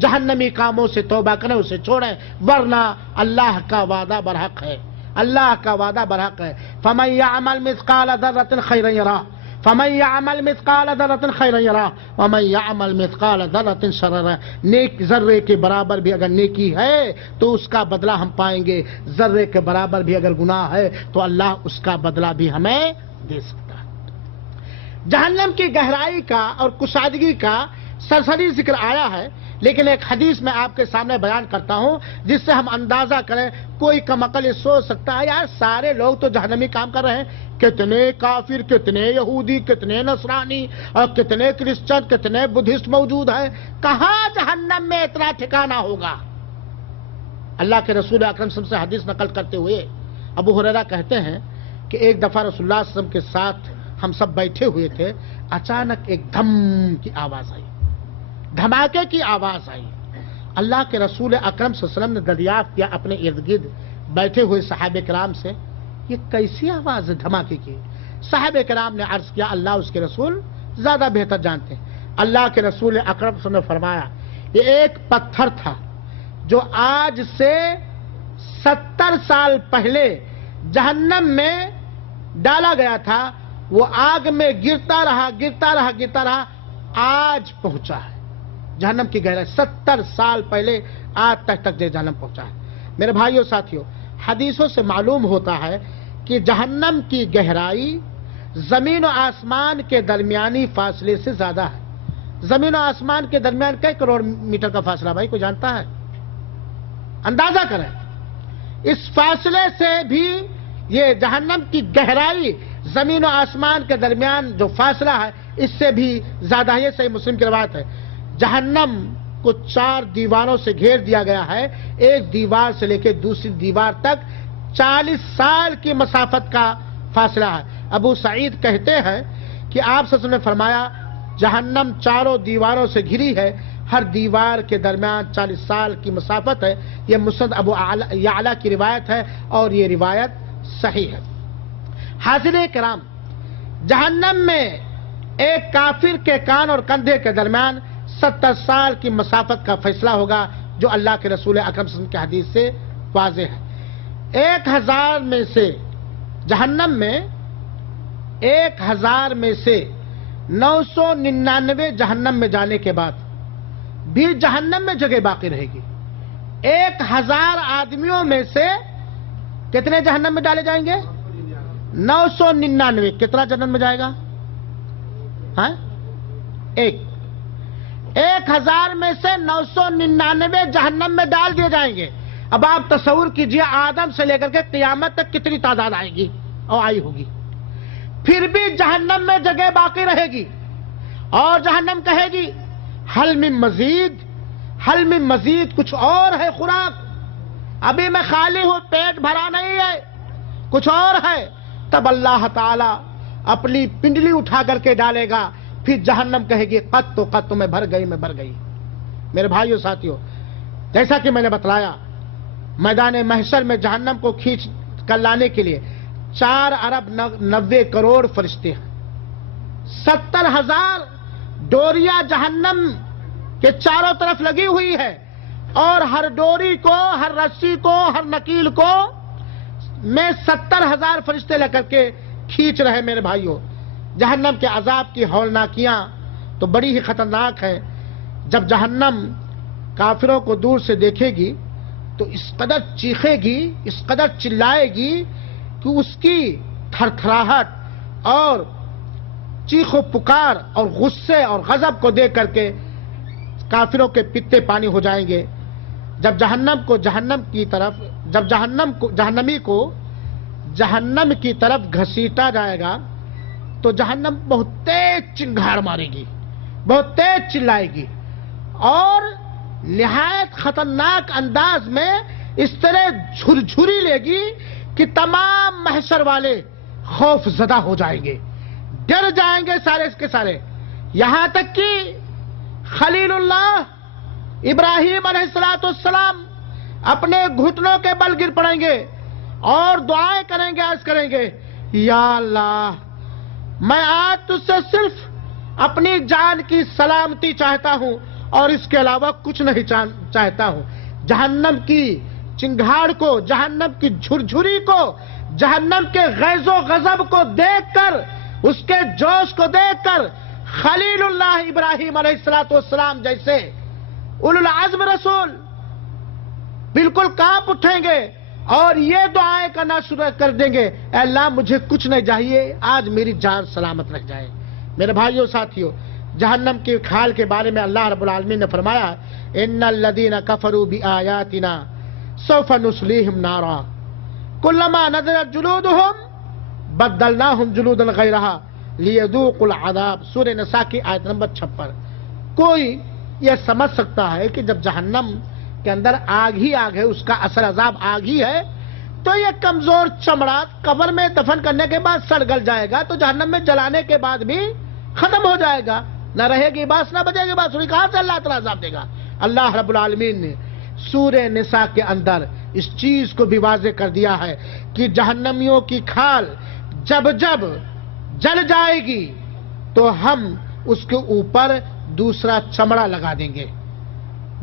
جہنمی کاموں سے توبہ کریں، اسے چھوڑیں، ورنہ اللہ کا وعدہ برحق ہے. اللہ کا وعدہ برحق ہے. فَمَن يَعْمَلْ مِثْقَالَ ذَرَّةٍ خَيْرًا يَرَهُ فمن يعمل مثقال ذرة خيرا يره ومن يعمل مثقال ذرة شرا يره. نیک ذرے کے برابر بھی اگر نیکی ہے تو اس کا بدلہ ہم پائیں گے، ذرے کے برابر بھی اگر گناہ ہے تو اللہ اس کا بدلہ بھی ہمیں دے سکتا ہے. جہنم کی گہرائی کا اور کشادگی کا سرسری ذکر آیا ہے، لیکن ایک حدیث میں آپ کے سامنے بیان کرتا ہوں جس سے ہم اندازہ کریں. کوئی کم عقل یہ سوچ سکتا ہے یار سارے لوگ تو جہنمی کام کر رہے ہیں، کتنے کافر، کتنے یہودی، کتنے نصرانی اور کتنے کرسچن، کتنے بدھسٹ موجود ہیں، کہاں جہنم میں اتنا ٹھکانہ ہوگا؟ اللہ کے رسول اکرم صلی اللہ علیہ وسلم سے حدیث نقل کرتے ہوئے ابو ہریرہ کہتے ہیں کہ ایک دفعہ رسول اللہ صلی اللہ علیہ وسلم کے ساتھ ہم سب بیٹھے ہوئے تھے، اچانک ایک دھم کی آواز آئی، دھماکے کی آواز آئی. اللہ کے رسول اکرم صلی اللہ علیہ وسلم نے دریافت کیا اپنے ارد گرد بیٹھے ہوئے صحابہ کرام سے، یہ کیسی آواز ہے دھماکے کی؟ صحابہ کرام نے عرض کیا اللہ اس کے رسول زیادہ بہتر جانتے ہیں. اللہ کے رسول اکرم صلی اللہ علیہ وسلم نے فرمایا یہ ایک پتھر تھا جو آج سے 70 سال پہلے جہنم میں ڈالا گیا تھا، وہ آگ میں گرتا رہا آج پہنچا ہے. جہنم کی گہرائی 70 سال پہلے آج تک جہنم پہنچا ہے. میرے بھائیوں ساتھیوں، حدیثوں سے معلوم ہوتا ہے کہ جہنم کی گہرائی زمین و آسمان کے درمیانی فاصلے سے زیادہ ہے. زمین و آسمان کے درمیان کئی کروڑ میٹر کا فاصلہ بھائی کوئی جانتا ہے؟ اندازہ کریں. اس فاصلے سے بھی یہ جہنم کی گہرائی زمین و آسمان کے درمیان جو فاصلہ ہے اس سے بھی زیادہ ہے. یہ صحیح مسلم کی روایت ہے. جہنم کو 4 دیواروں سے گھیر دیا گیا ہے، ایک دیوار سے لے کے دوسری دیوار تک 40 سال کی مسافت کا فاصلہ ہے. ابو سعید کہتے ہیں کہ آپ صلی اللہ علیہ وسلم نے فرمایا جہنم 4 دیواروں سے گھری ہے، ہر دیوار کے درمیان 40 سال کی مسافت ہے. یہ مسند ابو یعلا کی روایت ہے اور یہ روایت صحیح ہے. حاضرین کرام، جہنم میں ایک کافر کے کان اور کندھے کے درمیان 70 سال کی مسافت کا فیصلہ ہوگا، جو اللہ کے رسول اکرم صلی اللہ علیہ وسلم کی حدیث سے واضح ہے. 1000 میں سے جہنم میں 1000 میں سے 999 جہنم میں جانے کے بعد بھی جہنم میں جگہ باقی رہے گی. 1000 آدمیوں میں سے کتنے جہنم میں ڈالے جائیں گے؟ 999. کتنا جہنم میں جائے گا؟ ہاں 1000 میں سے 999 جہنم میں ڈال دیے جائیں گے. اب آپ تصور کیجئے آدم سے لے کر کے قیامت تک کتنی تعداد آئے گی اور آئی ہوگی، پھر بھی جہنم میں جگہ باقی رہے گی. اور جہنم کہے گی حل من مزید، کچھ اور ہے خوراک، ابھی میں خالی ہوں، پیٹ بھرا نہیں ہے، کچھ اور ہے. تب اللہ تعالی اپنی پنڈلی اٹھا کر کے ڈالے گا، پھر جہنم کہے گی قط میں بھر گئی. میرے بھائیوں ساتھیوں، جیسا کہ میں نے بتلایا میدان محشر میں جہنم کو کھینچ کر لانے کے لیے 4 ارب 90 کروڑ فرشتے ہیں. 70,000 ڈوریاں جہنم کے چاروں طرف لگی ہوئی ہے، اور ہر ڈوری کو، ہر رسی کو، ہر نکیل کو میں 70,000 فرشتے لے کر کے کھینچ رہے. میرے بھائیوں، جہنم کے عذاب کی ہولناکیاں تو بڑی ہی خطرناک ہیں. جب جہنم کافروں کو دور سے دیکھے گی تو اس قدر چیخے گی، اس قدر چلائے گی کہ اس کی تھرتھراہٹ اور چیخ و پکار اور غصے اور غضب کو دیکھ کر کے کافروں کے پتے پانی ہو جائیں گے. جب جہنمی کو جہنم کی طرف گھسیٹا جائے گا تو جہنم بہت تیز چنگھاڑ مارے گی، بہت تیز چلائے گی، اور نہایت خطرناک انداز میں اس طرح جھرجھری لے گی کہ تمام محشر والے خوف زدہ ہو جائیں گے، ڈر جائیں گے سارے کے سارے. یہاں تک کہ خلیل اللہ ابراہیم علیہ السلام اپنے گھٹنوں کے بل گر پڑیں گے اور دعائیں کریں گے، عرض کریں گے یا اللہ میں آج تجھ سے صرف اپنی جان کی سلامتی چاہتا ہوں اور اس کے علاوہ کچھ نہیں چاہتا ہوں. جہنم کی چنگھاڑ کو، جہنم کی جھرجھری کو، جہنم کے غیظ و غضب کو دیکھ کر اس کے جوش کو دیکھ کر خلیل اللہ ابراہیم علیہ السلام جیسے اولو العزم رسول بالکل کانپ اٹھیں گے اور یہ دعائیں کرنا شروع کر دیں گے، اے اللہ مجھے کچھ نہیں چاہیے، آج میری جان سلامت رہ جائے۔ میرے بھائیوں ساتھیوں، جہنم کی کھال کے بارے میں اللہ رب العالمین نے فرمایا ان الذین کفروا بآیاتنا سوف نصلیہم نارا کلما نضجت جلودہم بدلناہم جلودا غیرہا لیذوقوا العذاب، سورہ نساء کی آیت نمبر 56۔ کوئی یہ سمجھ سکتا ہے کہ جب جہنم کے اندر آگ ہی آگ ہے، اس کا اثر عذاب آگ ہی ہے، تو یہ کمزور چمڑا قبر میں دفن کرنے کے بعد سڑ گل جائے گا تو جہنم میں جلانے کے بعد بھی ختم ہو جائے گا، نہ رہے گی بانس نہ بجے گی بانسری، کہاں سے اللہ تعالیٰ عذاب دے گا؟ اللہ رب العالمین نے سورہ نساء کے اندر اس چیز کو بھی واضح کر دیا ہے کہ جہنمیوں کی کھال جب جب جل جائے گی تو ہم اس کے اوپر دوسرا چمڑا لگا دیں گے۔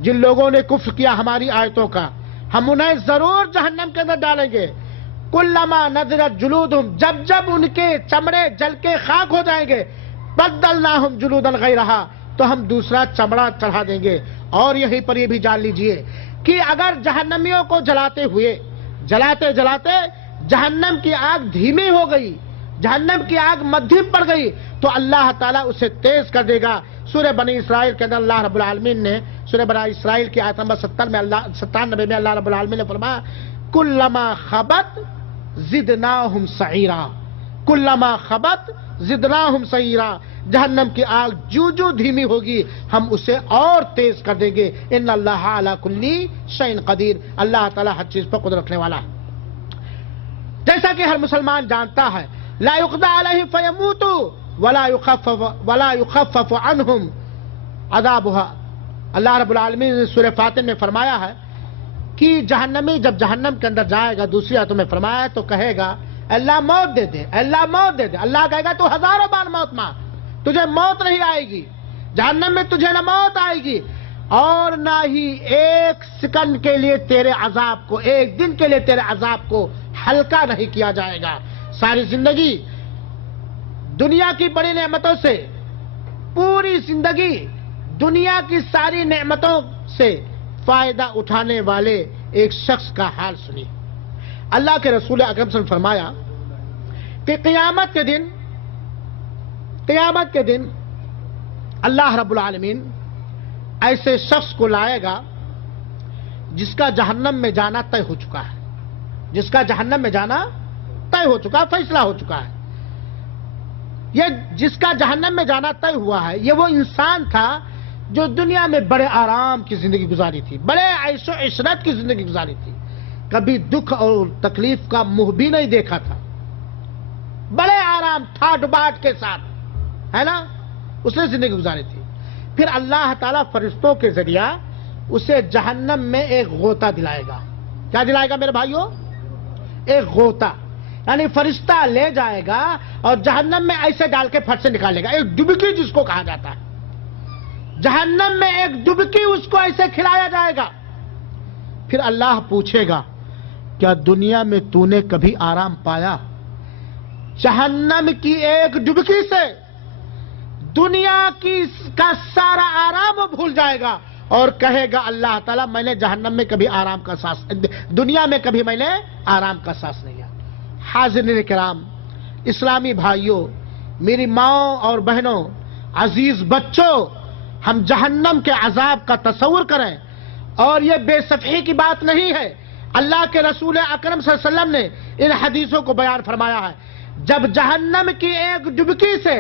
جن لوگوں نے کفر کیا ہماری آیتوں کا، ہم انہیں ضرور جہنم کے اندر ڈالیں گے۔ کلما نضجت جلودہم، جب جب ان کے چمڑے جل کے خاک ہو جائیں گے، بدلناہم جلودا غیرہا، تو ہم دوسرا چمڑا چڑھا دیں گے۔ اور یہیں پر یہ بھی جان لیجئے کہ اگر جہنمیوں کو جلاتے ہوئے جلاتے جلاتے جہنم کی آگ دھیمی ہو گئی، جہنم کی آگ مدھم پڑ گئی، تو اللہ تعالیٰ اسے تیز کر دے گا۔ سورہ بنی اسرائیل کے اندر اللہ رب العالمین نے سورہ بنی اسرائیل کی آیت نمبر 97 میں اللہ رب العالمین نے فرمایا کلما خبت زدناہم سعیرا، کلما خبت زدناہم سعیرا، جہنم کی آگ جو جو دھیمی ہوگی ہم اسے اور تیز کر دیں گے۔ ان اللہ علی کل شیء قدیر، اللہ تعالیٰ ہر چیز پر قدرت رکھنے والا ہے۔ جیسا کہ ہر مسلمان جانتا ہے لا یقضى علیہم فیموتوا ولا یخفف عنہم عذابها، اللہ رب العالمین نے سورہ فاتر میں فرمایا ہے کہ جہنمی جب جہنم کے اندر جائے گا، دوسری آیتوں میں فرمایا تو کہے گا اللہ موت دے دے، اللہ موت دے دے۔ اللہ کہے گا تو ہزاروں بار موت مانگ، تجھے موت نہیں آئے گی، جہنم میں تجھے نہ موت آئے گی اور نہ ہی ایک سیکنڈ کے لیے تیرے عذاب کو، ایک دن کے لیے تیرے عذاب کو ہلکا نہیں کیا جائے گا۔ ساری زندگی دنیا کی بڑی نعمتوں سے، پوری زندگی دنیا کی ساری نعمتوں سے فائدہ اٹھانے والے ایک شخص کا حال سنی۔ اللہ کے رسول اکرم صلی اللہ علیہ وسلم نے فرمایا کہ قیامت کے دن اللہ رب العالمین ایسے شخص کو لائے گا جس کا جہنم میں جانا طے ہو چکا ہے، جس کا جہنم میں جانا طے ہو چکا، فیصلہ ہو چکا ہے۔ یہ جس کا جہنم میں جانا طے ہوا ہے، یہ وہ انسان تھا جو دنیا میں بڑے آرام کی زندگی گزاری تھی، بڑے عیش و عشرت کی زندگی گزاری تھی، کبھی دکھ اور تکلیف کا منہ بھی نہیں دیکھا تھا، بڑے آرام ٹھاٹ باٹ کے ساتھ، ہے نا، اس نے زندگی گزاری تھی۔ پھر اللہ تعالیٰ فرشتوں کے ذریعہ اسے جہنم میں ایک غوطہ دلائے گا۔ کیا دلائے گا میرے بھائیوں؟ ایک غوطہ، یعنی فرشتہ لے جائے گا اور جہنم میں ایسے ڈال کے پھٹ سے نکالے گا، ایک ڈبکی جس کو کہا جاتا ہے، جہنم میں ایک ڈبکی اس کو ایسے کھلایا جائے گا۔ پھر اللہ پوچھے گا کیا دنیا میں تو نے کبھی آرام پایا؟ جہنم کی ایک ڈبکی سے دنیا کا سارا آرام وہ بھول جائے گا اور کہے گا اللہ تعالیٰ میں نے جہنم میں کبھی آرام کا سانس، دنیا میں کبھی میں نے آرام کا سانس نہیں لیا۔ حاضرین کرام، اسلامی بھائیوں، میری ماؤں اور بہنوں، عزیز بچوں، ہم جہنم کے عذاب کا تصور کریں، اور یہ بے صفحی کی بات نہیں ہے۔ اللہ کے رسول اکرم صلی اللہ علیہ وسلم نے ان حدیثوں کو بیان فرمایا ہے، جب جہنم کی ایک ڈبکی سے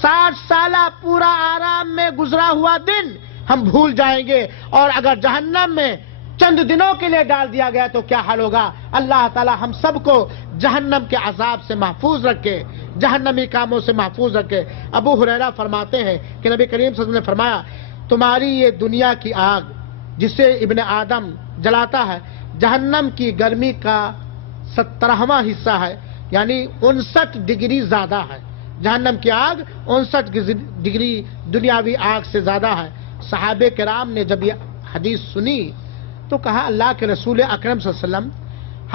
60 سالہ پورا آرام میں گزرا ہوا دن ہم بھول جائیں گے، اور اگر جہنم میں چند دنوں کے لیے ڈال دیا گیا تو کیا حال ہوگا۔ اللہ تعالی ہم سب کو جہنم کے عذاب سے محفوظ رکھے، جہنمی کاموں سے محفوظ رکھے۔ ابو ہریرہ فرماتے ہیں کہ نبی کریم صلی اللہ علیہ وسلم نے فرمایا تمہاری یہ دنیا کی آگ جسے ابن آدم جلاتا ہے، جہنم کی گرمی کا 17واں حصہ ہے، یعنی 59 ڈگری زیادہ ہے۔ جہنم کی آگ 59 ڈگری دنیاوی آگ سے زیادہ ہے۔ صحابہ کرام نے جب یہ حدیث سنی تو کہا اللہ کے رسول اکرم صلی اللہ علیہ وسلم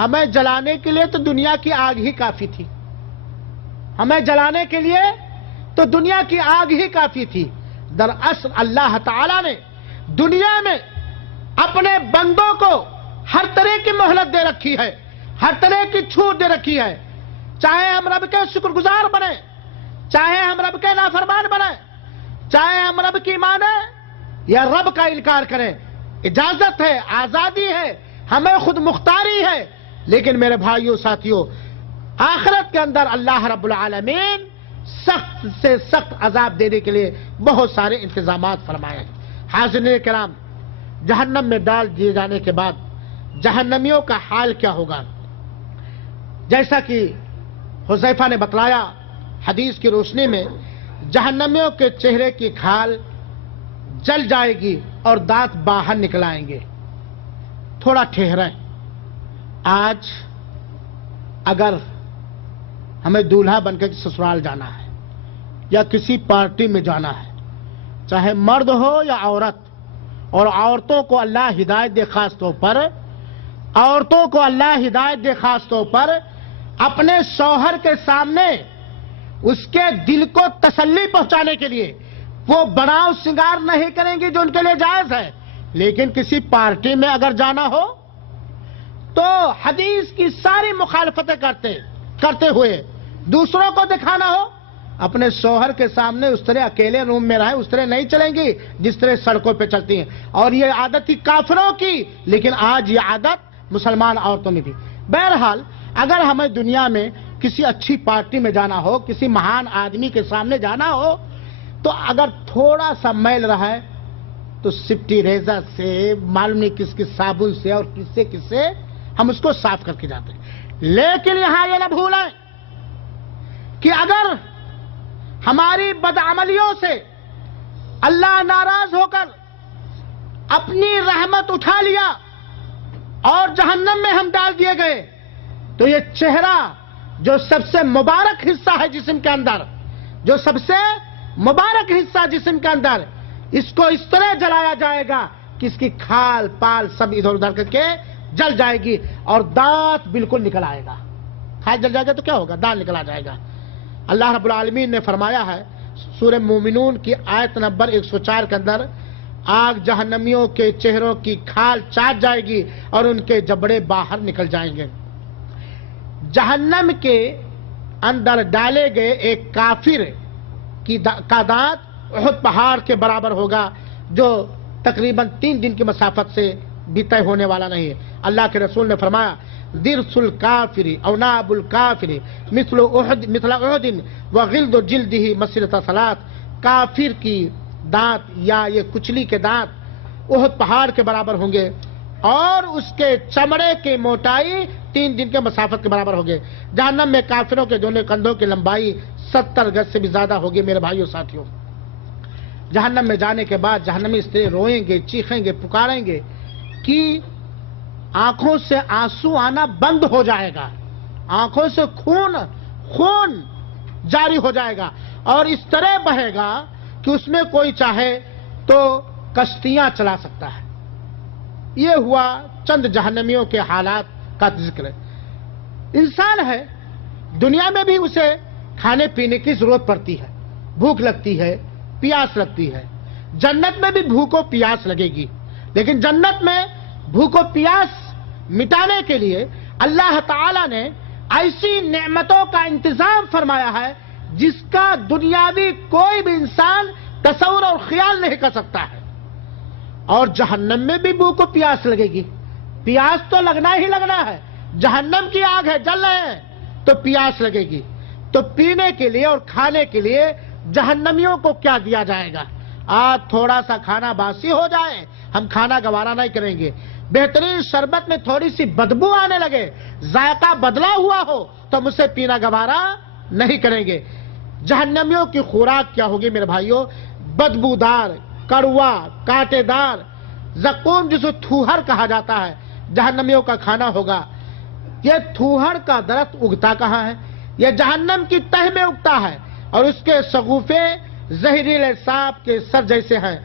ہمیں جلانے کے لیے تو دنیا کی آگ ہی کافی تھی، ہمیں جلانے کے لیے تو دنیا کی آگ ہی کافی تھی. دراصل اللہ تعالیٰ نے دنیا میں اپنے بندوں کو ہر طرح کی مہلت دے رکھی ہے, ہر طرح کی چھوٹ دے رکھی ہے. چاہے ہم رب کے شکر گزار بنیں, چاہے ہم رب کے نافرمان بنیں, چاہے ہم رب کی مانیں یا رب کا انکار کریں, اجازت ہے, آزادی ہے, ہمیں خود مختاری ہے. لیکن میرے بھائیوں ساتھیوں, آخرت کے اندر اللہ رب العالمین سخت سے سخت عذاب دینے کے لیے بہت سارے انتظامات فرمائے ہیں. حاضرین کرام, جہنم میں ڈال دیے جانے کے بعد جہنمیوں کا حال کیا ہوگا؟ جیسا کہ حذیفہ نے بتلایا حدیث کی روشنی میں, جہنمیوں کے چہرے کی کھال جل جائے گی اور دانت باہر نکل آئیں گے. تھوڑا ٹھہریں. آج اگر ہمیں دولہا بن کے سسرال جانا ہے یا کسی پارٹی میں جانا ہے, چاہے مرد ہو یا عورت, اور عورتوں کو اللہ ہدایت دے, خاص طور پر عورتوں کو اللہ ہدایت دے خاص طور پر اپنے شوہر کے سامنے اس کے دل کو تسلی پہنچانے کے لیے وہ بناؤ سنگار نہیں کریں گی جو ان کے لیے جائز ہے. لیکن کسی پارٹی میں اگر جانا ہو تو حدیث کی ساری مخالفتیں کرتے ہوئے دوسروں کو دکھانا ہو, اپنے شوہر کے سامنے اس طرح اکیلے روم میں رہیں, اس طرح نہیں چلیں گی جس طرح سڑکوں پہ چلتی ہیں. اور یہ عادت تھی کافروں کی, لیکن آج یہ عادت مسلمان عورتوں میں بھی. بہرحال اگر ہمیں دنیا میں کسی اچھی پارٹی میں جانا ہو, کسی مہان آدمی کے سامنے جانا ہو, تو اگر تھوڑا سا میل رہا ہے تو سپٹی ریزر سے, معلوم نہیں کس صابن سے اور کس سے ہم اس کو صاف کر کے جاتے ہیں. لیکن یہاں یہ نہ بھولیں کہ اگر ہماری بدعملیوں سے اللہ ناراض ہو کر اپنی رحمت اٹھا لیا اور جہنم میں ہم ڈال دیے گئے, تو یہ چہرہ جو سب سے مبارک حصہ ہے جسم کے اندر, جو سب سے مبارک حصہ جسم کے اندر, اس کو اس طرح جلایا جائے گا کہ اس کی کھال پال سب ادھر ادھر کر کے جل جائے گی اور دانت بالکل نکل آئے گا. کھال جل جائے گا تو کیا ہوگا؟ دانت نکل آ جائے گا. اللہ رب العالمین نے فرمایا ہے سورہ مومنون کی آیت نمبر 104 کے اندر, آگ جہنمیوں کے چہروں کی کھال چاٹ جائے گی اور ان کے جبڑے باہر نکل جائیں گے. جہنم کے اندر ڈالے گئے ایک کافر کا دانت احد پہاڑ کے برابر ہوگا, جو تقریباً 3 دن کی مسافت سے بھی طے ہونے والا نہیں ہے. اللہ کے رسول نے فرمایا, درس الکافر او ناب الکافر مثل احد وغلد جلدہ مسیرۃ صلاۃ. کافر کی دانت یا یہ کچلی کے دانت احد پہاڑ کے برابر ہوں گے اور اس کے چمڑے کی موٹائی 3 دن کے مسافت کے برابر ہوگی. جہنم میں کافروں کے دونوں کندھوں کی لمبائی 70 گز سے بھی زیادہ ہوگی. میرے بھائیوں ساتھیوں, جہنم میں جانے کے بعد جہنمی اس طرح روئیں گے, چیخیں گے, پکاریں گے کہ آنکھوں سے آنسو آنا بند ہو جائے گا, آنکھوں سے خون جاری ہو جائے گا اور اس طرح بہے گا کہ اس میں کوئی چاہے تو کشتیاں چلا سکتا ہے. یہ ہوا چند جہنمیوں کے حالات کا ذکر. انسان ہے, دنیا میں بھی اسے کھانے پینے کی ضرورت پڑتی ہے, بھوک لگتی ہے, پیاس لگتی ہے. جنت میں بھی بھوک و پیاس لگے گی, لیکن جنت میں بھوک و پیاس مٹانے کے لیے اللہ تعالی نے ایسی نعمتوں کا انتظام فرمایا ہے جس کا دنیاوی کوئی بھی انسان تصور اور خیال نہیں کر سکتا ہے. اور جہنم میں بھی بھوک و پیاس لگے گی. پیاس تو لگنا ہی لگنا ہے, جہنم کی آگ ہے, جل رہے ہیں تو پیاس لگے گی. تو پینے کے لیے اور کھانے کے لیے جہنمیوں کو کیا دیا جائے گا؟ آج تھوڑا سا کھانا باسی ہو جائے ہم کھانا گوارا نہیں کریں گے. بہترین شربت میں تھوڑی سی بدبو آنے لگے, ذائقہ بدلا ہوا ہو تو ہم اسے پینا گوارا نہیں کریں گے. جہنمیوں کی خوراک کیا ہوگی میرے بھائیوں؟ بدبودار, کڑوا, کانٹے دار زقوم, جسے تھوہر کہا جاتا ہے, جہنمیوں کا کھانا ہوگا. یہ تھوہر کا درخت اگتا کہاں ہے؟ یہ جہنم کی تہ میں اگتا ہے اور اس کے شگوفے زہریلے سانپ کے سر جیسے ہیں,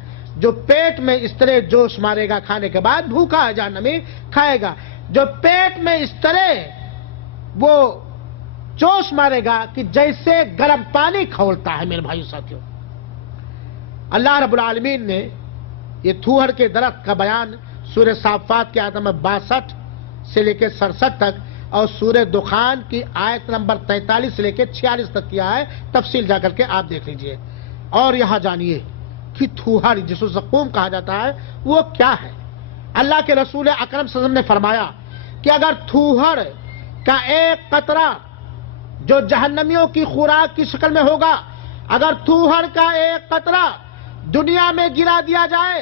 جو پیٹ میں اس طرح جوش مارے گا کھانے کے بعد, بھوکا ہے جہنمی کھائے گا, جو پیٹ میں اس طرح وہ جوش مارے گا کہ جیسے گرم پانی کھولتا ہے میرے بھائیو ساتھیوں۔ اللہ رب العالمین نے یہ تھوہر کے درخت کا بیان سورہ صافات کی آیت نمبر 62 سے لے کے 67 تک اور سورہ دخان کی آیت نمبر 43 سے لے کے 46 تک کیا ہے، تفصیل جا کر کے آپ دیکھ لیجئے۔ اور یہاں جانیے کہ تھوہر جس کو زقوم کہا جاتا ہے وہ کیا ہے۔ اللہ کے رسول اکرم صلی اللہ علیہ وسلم نے فرمایا کہ اگر تھوہر کا ایک قطرہ جو جہنمیوں کی خوراک کی شکل میں ہوگا، اگر تھوہر کا ایک قطرہ دنیا میں گرا دیا جائے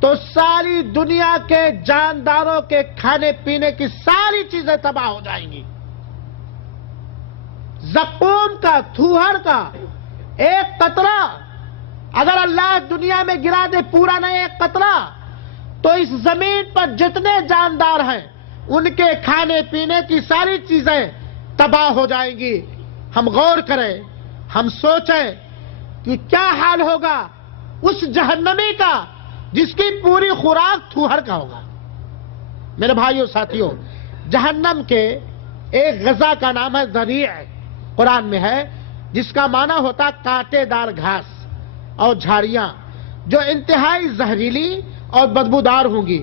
تو ساری دنیا کے جانداروں کے کھانے پینے کی ساری چیزیں تباہ ہو جائیں گی۔ زقوم کا، تھوہر کا ایک قطرہ اگر اللہ دنیا میں گرا دے، پورا نہیں ایک قطرہ، تو اس زمین پر جتنے جاندار ہیں ان کے کھانے پینے کی ساری چیزیں تباہ ہو جائیں گی۔ ہم غور کریں، ہم سوچیں کہ کیا حال ہوگا اس جہنمی کا جس کی پوری خوراک تھوہر کا ہوگا۔ میرے بھائیوں ساتھیوں، جہنم کے ایک غذا کا نام ہے ذریع، قرآن میں ہے، جس کا معنی ہوتا کانٹے دار گھاس اور جھاڑیاں جو انتہائی زہریلی اور بدبودار ہوں گی،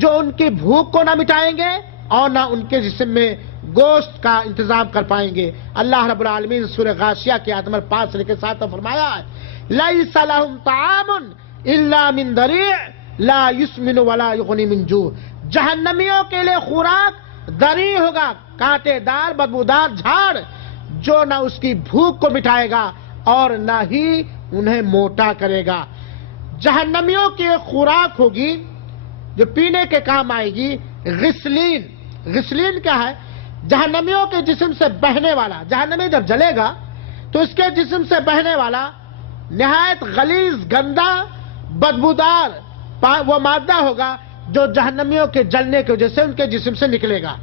جو ان کی بھوک کو نہ مٹائیں گے اور نہ ان کے جسم میں گوشت کا انتظام کر پائیں گے۔ اللہ رب العالمین سورہ غاشیہ کی آیت نمبر 5 سے لے کے 7 میں فرمایا ہے لَيْسَ لَهُمْ طَعَامٌ إِلَّا مِنْ ضَرِيعٍ لَا يُسْمِنُ وَلَا يُغْنِي مِنْ جُوعٍ۔ جہنمیوں کے لیے خوراک ذریع ہوگا، کانٹے دار بدبودار جھاڑ جو نہ اس کی بھوک کو مٹائے گا اور نہ ہی انہیں موٹا کرے گا۔ جہنمیوں کی ایک خوراک ہوگی جو پینے کے کام آئے گی، غسلین۔ غسلین کیا ہے؟ جہنمیوں کے جسم سے بہنے والا، جہنمی جب جلے گا تو اس کے جسم سے بہنے والا نہایت غلیظ، گندا، بدبودار وہ مادہ ہوگا جو جہنمیوں کے جلنے کی وجہ سے ان کے جسم سے نکلے گا۔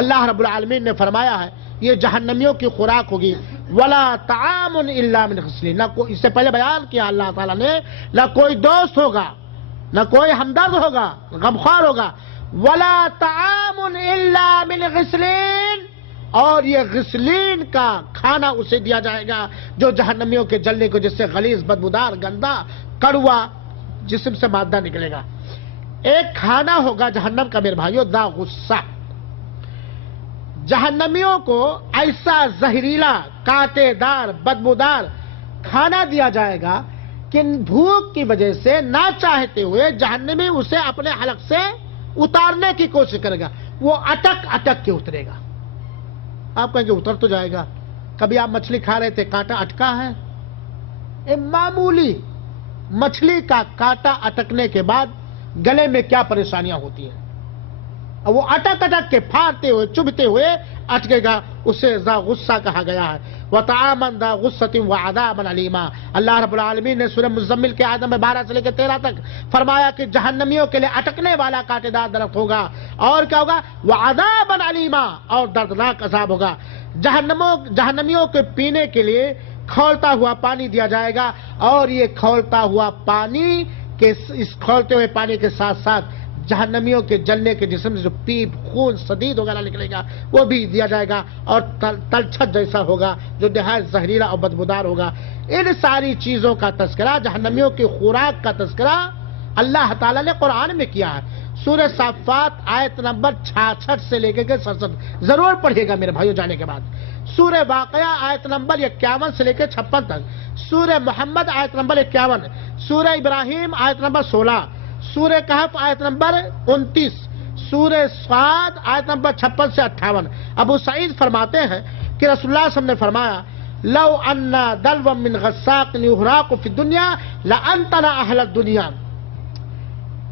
اللہ رب العالمین نے فرمایا ہے یہ جہنمیوں کی خوراک ہوگی وَلَا طَعَامٌ إِلَّا مِنْ غِسْلِينٍ۔ نہ اس سے پہلے بیان کیا اللہ تعالیٰ نے، نہ کوئی دوست ہوگا، نہ کوئی ہمدرد ہوگا، غمخوار ہوگا۔ وَلَا طَعَامٌ إِلَّا مِنْ غِسْلِينٍ، اور یہ غسلین کا کھانا اسے دیا جائے گا جو جہنمیوں کے جلنے کو جس سے غلیظ، بدبودار، گندا، کڑوا جسم سے مادہ نکلے گا۔ ایک کھانا ہوگا جہنم کا میرے بھائیو، دا غصہ۔ جہنمیوں کو ایسا زہریلا، کانٹے دار، بدبودار کھانا دیا جائے گا کہ بھوک کی وجہ سے نہ چاہتے ہوئے جہنمی اسے اپنے حلق سے اتارنے کی کوشش کرے گا، وہ اٹک اٹک کے اترے گا۔ آپ کہیں گے اتر تو جائے گا، کبھی آپ مچھلی کھا رہے تھے، کانٹا اٹکا ہے؟ معمولی مچھلی کا کانٹا اٹکنے کے بعد گلے میں کیا پریشانیاں ہوتی ہیں، اور وہ اٹک اٹک کے پھاڑتے ہوئے، چبھتے ہوئے اٹکے گا، اسے ذا غصہ کہا گیا ہے۔ وَطَعَامًا ذَا غُصَّةٍ وَعَذَابًا أَلِيمًا۔ اللہ رب العالمین نے سورہ مزمل کے آیت نمبر 12 سے لے کے 13 تک فرمایا کہ جہنمیوں کے لیے اٹکنے والا کانٹے دار درخت ہوگا، اور کیا ہوگا؟ وَعَذَابًا أَلِيمًا، اور دردناک عذاب ہوگا۔ جہنمیوں کے پینے کے لیے کھولتا ہوا پانی دیا جائے گا، اور یہ کھولتا ہوا پانی کے اس کھولتے ہوئے پانی کے ساتھ ساتھ جہنمیوں کے جلنے کے جسم سے جو پیپ، خون، صدید وغیرہ نکلے گا وہ بھی دیا جائے گا، اور تلچھٹ جیسا ہوگا جو نہایت زہریلا اور بدبودار ہوگا۔ ان ساری چیزوں کا تذکرہ، جہنمیوں کی خوراک کا تذکرہ اللہ تعالیٰ نے قرآن میں کیا ہے۔ سورہ صافات آیت نمبر 66 سے لے کے 67 ضرور پڑھیے گا میرے بھائیوں جانے کے بعد۔ سورہ واقعہ آیت نمبر 51 سے لے کے 56 تک، سورہ محمد آیت نمبر 51، سورہ ابراہیم آیت نمبر 16، سورہ کہف آیت نمبر 29، سورہ صاد آیت نمبر 56 سے 58۔ ابو سعید فرماتے ہیں کہ رسول اللہ صلی اللہ علیہ وسلم نے فرمایا لو ان دلوا من غساق یحراق فی الدنیا لانتن اہل الدنیا۔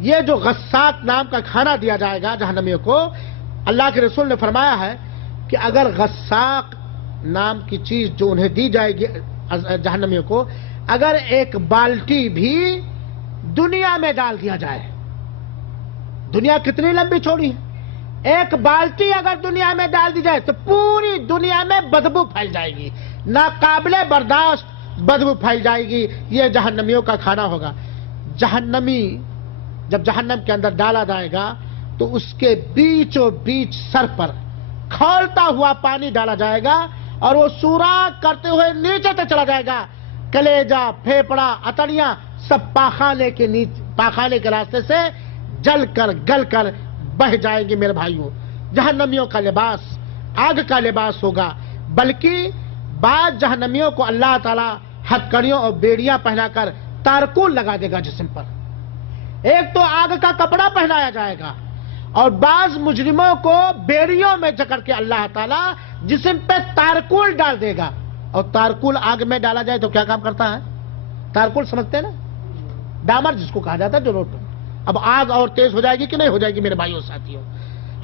یہ جو غساق نام کا کھانا دیا جائے گا جہنمیوں کو، اللہ کے رسول نے فرمایا ہے کہ اگر غساق نام کی چیز جو انہیں دی جائے گی جہنمیوں کو، اگر ایک بالٹی بھی دنیا میں ڈال دیا جائے، دنیا کتنی لمبی چھوڑی ہے، ایک بالٹی اگر دنیا میں ڈال دی جائے تو پوری دنیا میں بدبو پھیل جائے گی، ناقابل برداشت بدبو پھیل جائے گی۔ یہ جہنمیوں کا کھانا ہوگا۔ جہنمی جب جہنم کے اندر ڈالا جائے گا تو اس کے بیچوں بیچ سر پر کھولتا ہوا پانی ڈالا جائے گا اور وہ سوراخ کرتے ہوئے نیچے تک چلا جائے گا. کلیجا، پھیپڑا، اتڑیاں سب پاخانے کے راستے سے جل کر گل کر بہ جائیں گے. میرے بھائیوں، جہنمیوں کا لباس آگ کا لباس ہوگا، بلکہ بعض جہنمیوں کو اللہ تعالی ہتھکڑیوں اور بیڑیاں پہنا کر تارکول لگا دے گا جسم پر. ایک تو آگ کا کپڑا پہنایا جائے گا، اور بعض مجرموں کو بیڑیوں میں جکڑ کے اللہ تعالی جسم پہ تارکول ڈال دے گا. اور تارکول آگ میں ڈالا جائے تو کیا کام کرتا ہے؟ تارکول سمجھتے ہیں نا، ڈامر جس کو کہا جاتا ہے جو روٹ. اب آگ اور تیز ہو جائے گی کہ نہیں ہو جائے گی میرے بھائیوں ساتھیوں؟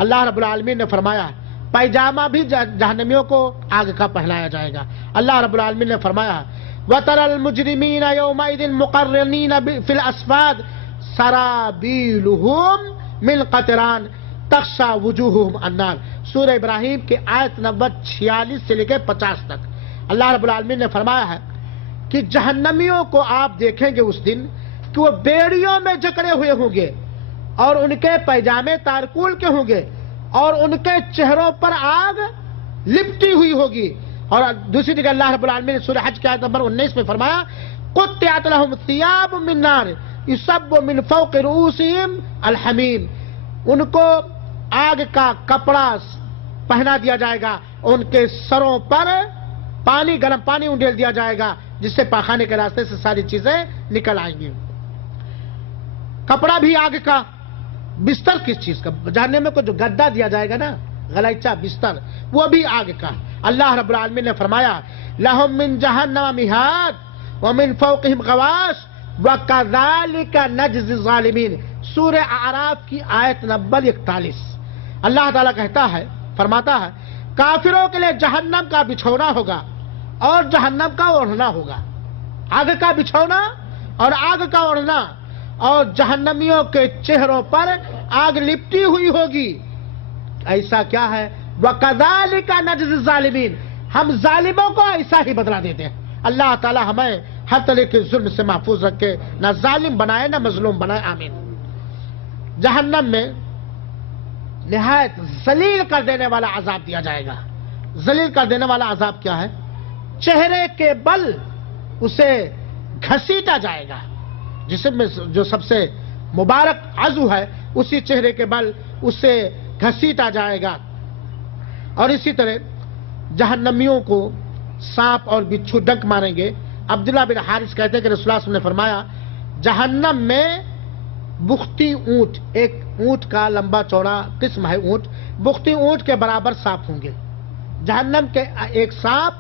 اللہ رب العالمین نے فرمایا پیجامہ بھی جہنمیوں کو آگ کا پہنایا جائے گا. اللہ رب العالمین نے فرمایا وَتَرَى الْمُجْرِمِينَ يَوْمَئِذٍ مُقَرَّنِينَ فِي الْأَصْفَادِ سَرَابِيلُهُم مِّن قَطِرَانٍ تَغْشَىٰ وُجُوهُهُمْ النَّارُ. سورہ ابراہیم کے آیت نمبر 46 سے لے کے 50 تک اللہ رب العالمین نے فرمایا ہے کہ جہنمیوں کو آپ دیکھیں گے اس دن کہ وہ بیڑیوں میں جکڑے ہوئے ہوں گے، اور ان کے پیجامے تارکول کے ہوں گے، اور ان کے چہروں پر آگ لپٹی ہوئی ہوگی. اور دوسری جگہ اللہ رب العالمین نے سورہ حج کی آیت نمبر 19 میں فرمایا قُطِّعَتْ لَهُمْ ثِيَابٌ مِّن نَّارٍ يُصَبُّ مِّن فَوْقِ رُؤُوسِهِمْ الْحَمِيمُ. ان کو آگ کا کپڑا پہنا دیا جائے گا، ان کے سروں پر گرم پانی انڈیل دیا جائے گا، جس سے پاخانے کے راستے سے ساری چیزیں نکل آئیں گی. کپڑا بھی آگ کا. بستر کس چیز کا؟ جہنم کو جو گدا دیا جائے گا نا، غلیچہ بستر، وہ بھی آگ کا. اللہ رب العالمین نے فرمایا لَهُم مِّن جَهَنَّمَ مِهَادٌ وَمِن فَوْقِهِمْ غَوَاشٍ وَكَذَلِكَ نَجْزِي الظَّالِمِينَ. سورہ اعراف کی آیت نمبر 41. اللہ تعالیٰ فرماتا ہے کافروں کے لیے جہنم کا بچھونا ہوگا اور جہنم کا اوڑھنا ہوگا. آگ کا بچھونا اور آگ کا اوڑھنا، اور جہنمیوں کے چہروں پر آگ لپٹی ہوئی ہوگی. ایسا کیا ہے؟ وَكَذَلِكَ نَجْزِي الظَّالِمِينَ. ہم ظالموں کو ایسا ہی بدلہ دیتے ہیں. اللہ تعالی ہمیں ہر طرح کے ظلم سے محفوظ رکھے، نہ ظالم بنائے نہ مظلوم بنائے. آمین. جہنم میں نہایت ذلیل کر دینے والا عذاب دیا جائے گا. ذلیل کر دینے والا عذاب کیا ہے؟ چہرے کے بل اسے گھسیٹا جائے گا. جسم میں جو سب سے مبارک عضو ہے اسی چہرے کے بل اسے گھسیٹا جائے گا. اور اسی طرح جہنمیوں کو سانپ اور بچھو ڈنک ماریں گے. عبداللہ بن حارث کہتے ہیں کہ رسول اللہ صلی اللہ علیہ وسلم نے فرمایا جہنم میں بختی اونٹ، ایک اونٹ کا لمبا چوڑا قسم ہے اونٹ، بختی اونٹ کے برابر سانپ ہوں گے. جہنم کے ایک سانپ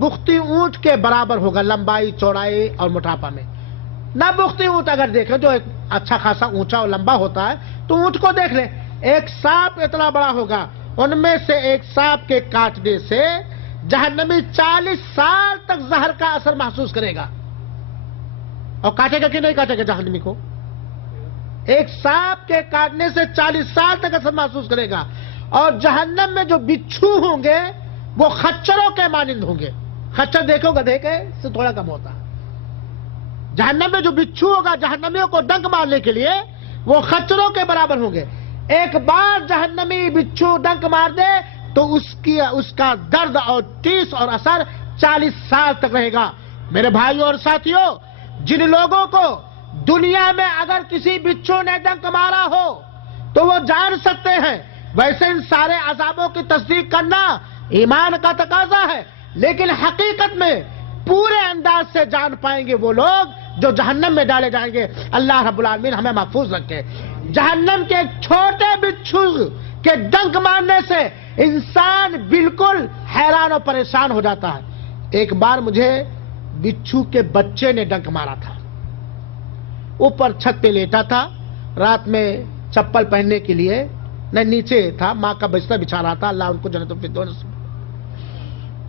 بختی اونٹ کے برابر ہوگا لمبائی، چوڑائی اور موٹاپا میں. نہ بختی اونٹ اگر دیکھیں جو ایک اچھا خاصا اونچا اور لمبا ہوتا ہے تو اونٹ کو دیکھ لیں، ایک سانپ اتنا بڑا ہوگا. ان میں سے ایک سانپ کے کاٹنے سے جہنمی 40 سال تک زہر کا اثر محسوس کرے گا. اور کاٹے گا کہ نہیں کاٹے گا جہنمی کو؟ ایک سانپ کے کاٹنے سے 40 سال تک اثر محسوس کرے گا. اور جہنم میں جو بچھو ہوں گے وہ خچروں کے مانند ہوں گے. خچر دیکھو گدھے کے سے تھوڑا کم ہوتا ہے. جہنم میں جو بچھو ہوگا جہنمیوں کو ڈنک مارنے کے لیے وہ خچروں کے برابر ہوں گے. ایک بار جہنمی بچھو ڈنک مار دے تو اس کا درد اور ٹیس اور اثر 40 سال تک رہے گا. میرے بھائیوں اور ساتھیوں، جن لوگوں کو دنیا میں اگر کسی بچھو نے ڈنک مارا ہو تو وہ جان سکتے ہیں. ویسے ان سارے عذابوں کی تصدیق کرنا ایمان کا تقاضا ہے، لیکن حقیقت میں پورے انداز سے جان پائیں گے وہ لوگ جو جہنم میں ڈالے جائیں گے. اللہ رب العالمین ہمیں محفوظ رکھے. جہنم کے ایک چھوٹے بچھو کے ڈنک مارنے سے انسان بالکل حیران اور پریشان ہو جاتا ہے. ایک بار مجھے بچھو کے بچے نے ڈنک مارا تھا. اوپر چھت پہ لیٹا تھا، رات میں چپل پہننے کے لیے نہ نیچے تھا، ماں کا بستر بچھا رہا تھا. اللہ ان کو جنت الفردوس.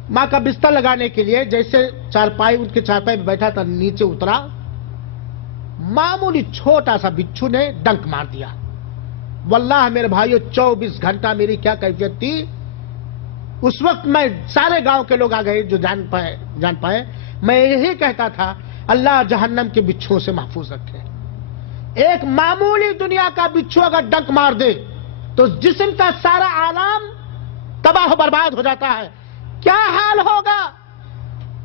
ماں کا بستر لگانے کے لیے جیسے چارپائی ان کے چارپائی میں بیٹھا تھا، نیچے اترا، معمولی چھوٹا سا بچھو نے ڈنک مار دیا. واللہ میرے بھائیو 24 گھنٹہ میری کیا کیفیت تھی. اس وقت میں سارے گاؤں کے لوگ آ گئے جو جان پائے. میں یہی کہتا تھا اللہ جہنم کے بچھوؤں سے محفوظ رکھے. ایک معمولی دنیا کا بچھو اگر ڈنک مار دے تو جسم کا سارا عالم تباہ و برباد ہو جاتا ہے. کیا حال ہوگا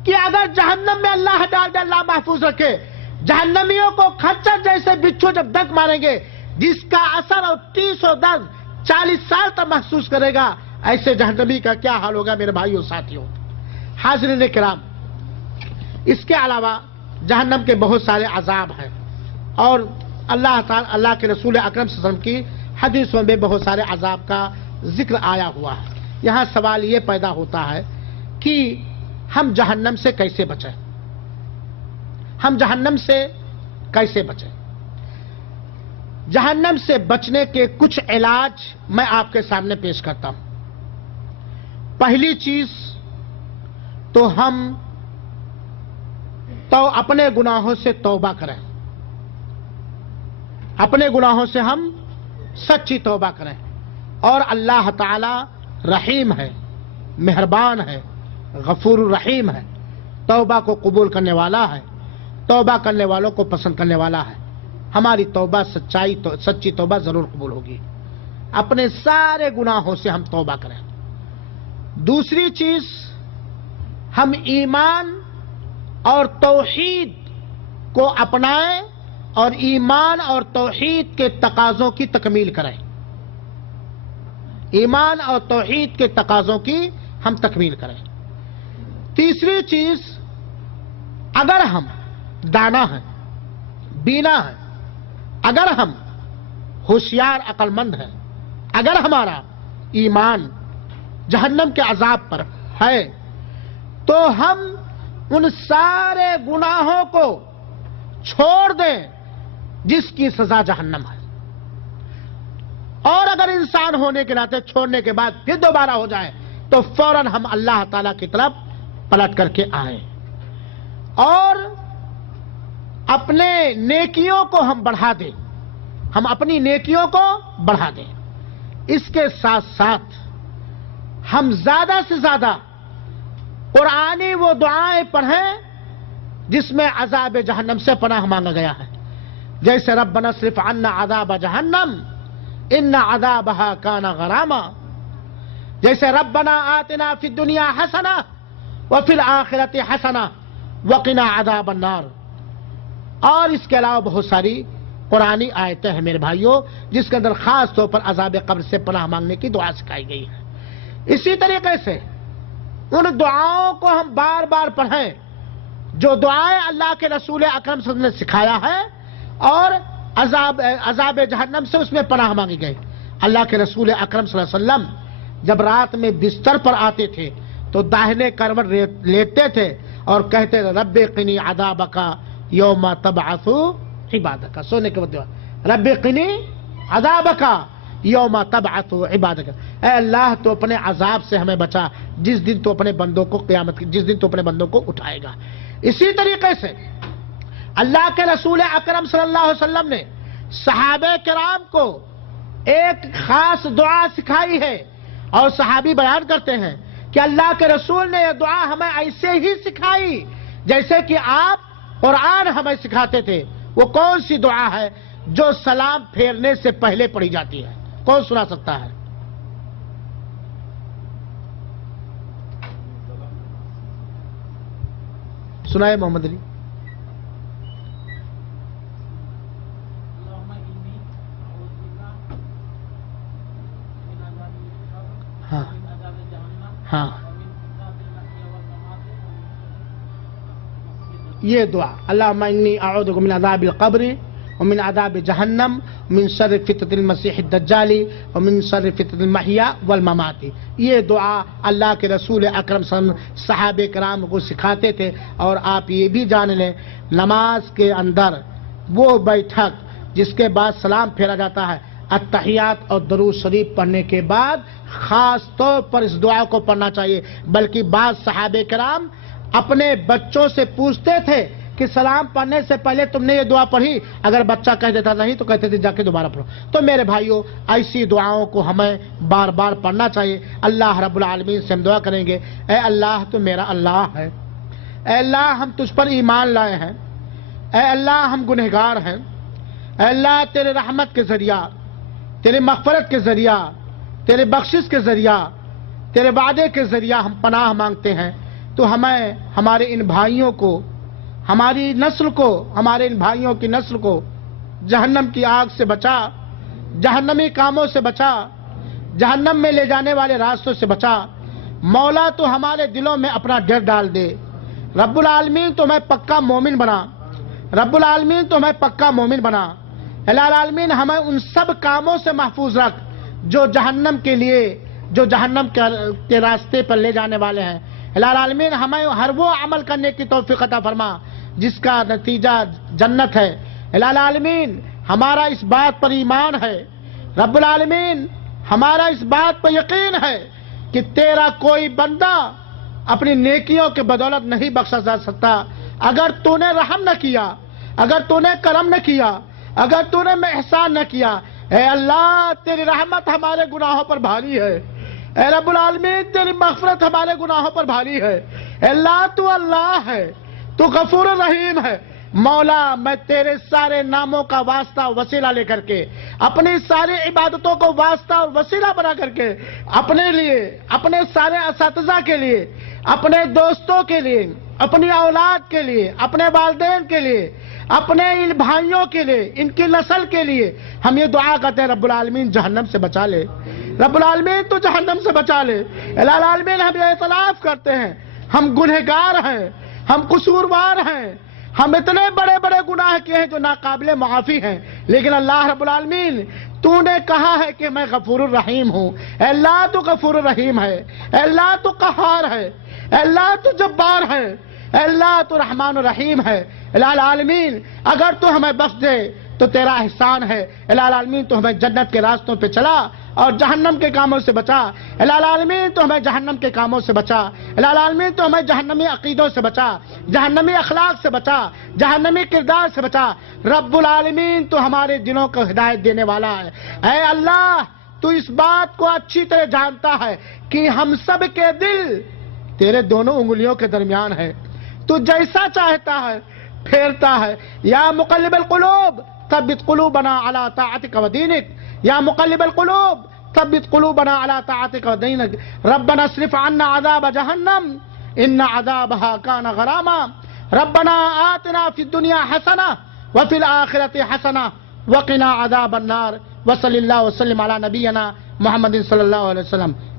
کہ اگر جہنم میں اللہ ڈال دے، اللہ محفوظ رکھے، جہنمیوں کو خچر جیسے بچھو جب دنک ماریں گے جس کا اثر اور 30 درد 40 سال تک محسوس کرے گا، ایسے جہنمی کا کیا حال ہوگا میرے بھائیوں ساتھیوں۔ حاضرین کرام، اس کے علاوہ جہنم کے بہت سارے عذاب ہیں، اور اللہ کے رسول اکرم صلی اللہ علیہ وسلم کی حدیثوں میں بہت سارے عذاب کا ذکر آیا ہوا ہے۔ یہاں سوال یہ پیدا ہوتا ہے کہ ہم جہنم سے کیسے بچیں، ہم جہنم سے کیسے بچیں۔ جہنم سے بچنے کے کچھ علاج میں آپ کے سامنے پیش کرتا ہوں۔ پہلی چیز تو ہم اپنے گناہوں سے توبہ کریں، اپنے گناہوں سے ہم سچی توبہ کریں، اور اللہ تعالی رحیم ہے، مہربان ہے، غفور الرحیم ہے، توبہ کو قبول کرنے والا ہے، توبہ کرنے والوں کو پسند کرنے والا ہے۔ ہماری توبہ سچی توبہ ضرور قبول ہوگی۔ اپنے سارے گناہوں سے ہم توبہ کریں۔ دوسری چیز، ہم ایمان اور توحید کو اپنائیں اور ایمان اور توحید کے تقاضوں کی تکمیل کریں۔ ایمان اور توحید کے تقاضوں کی ہم تکمیل کریں۔ تیسری چیز، اگر ہم دانا ہیں، بینا ہیں، اگر ہم ہوشیار عقل مند ہیں، اگر ہمارا ایمان جہنم کے عذاب پر ہے، تو ہم ان سارے گناہوں کو چھوڑ دیں جس کی سزا جہنم ہے، اور اگر انسان ہونے کے ناطے چھوڑنے کے بعد پھر دوبارہ ہو جائے تو فوراً ہم اللہ تعالی کی طرف پلٹ کر کے آئیں، اور اپنے نیکیوں کو ہم بڑھا دیں، ہم اپنی نیکیوں کو بڑھا دیں۔ اس کے ساتھ ساتھ ہم زیادہ سے زیادہ قرآنی وہ دعائیں پڑھیں جس میں عذاب جہنم سے پناہ مانگا گیا ہے، جیسے ربنا اصرف عنا عذاب جہنم ان عذابها کان غراما، جیسے ربنا آتنا فی الدنیا حسنہ وفی الآخرۃ حسنہ وقنا عذاب النار۔ اور اس کے علاوہ بہت ساری قرآنی آیتیں ہیں میرے بھائیوں جس کے اندر خاص طور پر عذاب قبر سے پناہ مانگنے کی دعا سکھائی گئی ہے۔ اسی طریقے سے ان دعاؤں کو ہم بار بار پڑھیں جو دعائیں اللہ کے رسول اکرم صلی اللہ علیہ وسلم نے سکھایا ہے، اور عذاب جہنم سے اس میں پناہ مانگی گئی۔ اللہ کے رسول اکرم صلی اللہ علیہ وسلم جب رات میں بستر پر آتے تھے تو داہنے کروٹ لیٹتے تھے اور کہتے تھے رب قنی عذابک یوم تبعث عبادک، سونے کے بعد رب قنی عذابک یوم تبعث عبادک، اے اللہ تو اپنے عذاب سے ہمیں بچا جس دن تو اپنے بندوں کو جس دن تو اپنے بندوں کو اٹھائے گا۔ اسی طریقے سے اللہ کے رسول اکرم صلی اللہ علیہ وسلم نے صحابہ کرام کو ایک خاص دعا سکھائی ہے، اور صحابی بیان کرتے ہیں کہ اللہ کے رسول نے یہ دعا ہمیں ایسے ہی سکھائی جیسے کہ آپ قرآن ہمیں سکھاتے تھے۔ وہ کون سی دعا ہے جو سلام پھیرنے سے پہلے پڑھی جاتی ہے؟ کون سنا سکتا ہے؟ سنائے محمد علی۔ ہاں ہاں، یہ دعا اللہم انی اعوذ بک من عذاب القبر ومن عذاب جہنم ومن شر فتنة المسیح الدجال ومن شر فتنة المحیا والممات، یہ دعا اللہ کے رسول اکرم صلی اللہ علیہ وسلم صحابہ کرام کو سکھاتے تھے۔ اور آپ یہ بھی جان لیں نماز کے اندر وہ بیٹھک جس کے بعد سلام پھیرا جاتا ہے، اتحیات اور درود شریف پڑھنے کے بعد خاص طور پر اس دعا کو پڑھنا چاہیے۔ بلکہ بعض صحابہ کرام اپنے بچوں سے پوچھتے تھے کہ سلام پڑھنے سے پہلے تم نے یہ دعا پڑھی؟ اگر بچہ کہہ دیتا نہیں تو کہتے تھے جا کے دوبارہ پڑھو۔ تو میرے بھائیوں، ایسی دعاؤں کو ہمیں بار بار پڑھنا چاہیے۔ اللہ رب العالمین سے ہم دعا کریں گے، اے اللہ تو میرا اللہ ہے، اے اللہ ہم تجھ پر ایمان لائے ہیں، اے اللہ ہم گنہگار ہیں، اے اللہ تیرے رحمت کے ذریعہ، تیرے مغفرت کے ذریعہ، تیرے بخشش کے ذریعہ، تیرے وعدے کے ذریعہ ہم پناہ مانگتے ہیں، تو ہمیں ہمارے ان بھائیوں کو، ہماری نسل کو، ہمارے ان بھائیوں کی نسل کو جہنم کی آگ سے بچا، جہنمی کاموں سے بچا، جہنم میں لے جانے والے راستوں سے بچا۔ مولا تو ہمارے دلوں میں اپنا ڈر ڈال دے۔ رب العالمین تو میں پکا مومن بنا، رب العالمین تو میں پکا مومن بنا۔ الہ العالمین ہمیں ان سب کاموں سے محفوظ رکھ جو جہنم کے لیے، جو جہنم کے راستے پر لے جانے والے ہیں۔ الہ العالمین ہمیں ہر وہ عمل کرنے کی توفیق عطا فرما جس کا نتیجہ جنت ہے۔ الہ العالمین ہمارا اس بات پر ایمان ہے، رب العالمین ہمارا اس بات پر یقین ہے کہ تیرا کوئی بندہ اپنی نیکیوں کے بدولت نہیں بخشا جا سکتا۔ اگر تو نے رحم نہ کیا، اگر تو نے کرم نہ کیا، اگر تو نے احسان نہ کیا، اے اللہ تیری رحمت ہمارے گناہوں پر بھاری ہے، اے رب العالمین تیری مغفرت ہمارے گناہوں پر بھاری ہے۔ اے اللہ ہے، تو غفور رحیم ہے۔ مولا میں تیرے سارے ناموں کا واسطہ وسیلہ لے کر کے، اپنی ساری عبادتوں کو واسطہ اور وسیلہ بنا کر کے، اپنے لیے، اپنے سارے اساتذہ کے لیے، اپنے دوستوں کے لیے، اپنی اولاد کے لیے، اپنے والدین کے لیے، اپنے ان بھائیوں کے لیے، ان کی نسل کے لیے ہم یہ دعا کرتے ہیں، رب العالمین جہنم سے بچا لے، رب العالمین تو جہنم سے بچا لے۔ الہ العالمین ہم یہ اعتراف کرتے ہیں ہم گنہگار ہیں، ہم قصوروار ہیں، ہم اتنے بڑے بڑے گناہ کیے ہیں جو ناقابل معافی ہیں، لیکن اللہ رب العالمین تو نے کہا ہے کہ میں غفور الرحیم ہوں۔ اے اللہ تو غفور الرحیم ہے، اے اللہ تو قہار ہے، اے اللہ تو جبار ہے، اے اللہ تو رحمان الرحیم ہے۔ الہ العالمین اگر تو ہمیں بخش دے تو تیرا احسان ہے۔ الہ العالمین تو ہمیں جنت کے راستوں پہ چلا اور جہنم کے کاموں سے بچا۔ الہ العالمین تو ہمیں جہنم کے کاموں سے بچا۔ الہ العالمین تو ہمیں جہنمی عقیدوں سے بچا، جہنمی اخلاق سے بچا، جہنمی کردار سے بچا۔ رب العالمین تو ہمارے دلوں کو ہدایت دینے والا ہے۔ اے اللہ تو اس بات کو اچھی طرح جانتا ہے کہ ہم سب کے دل تیرے دونوں انگلیوں کے درمیان ہے، تو جیسا چاہتا ہے پھیرتا ہے۔ یا مقلب القلوب ثبت قلوبنا على طاعتك ودينك، یا مقلب القلوب ثبت قلوبنا على طاعتك ودينك۔ ربنا اصرف عنا عذاب جهنم ان عذابها كان غراما، ربنا آتنا في الدنيا حسنة وفي الآخرة حسنة وقنا عذاب النار، وصلی اللہ وسلم علی نبینا محمد صلی اللہ علیہ وسلم۔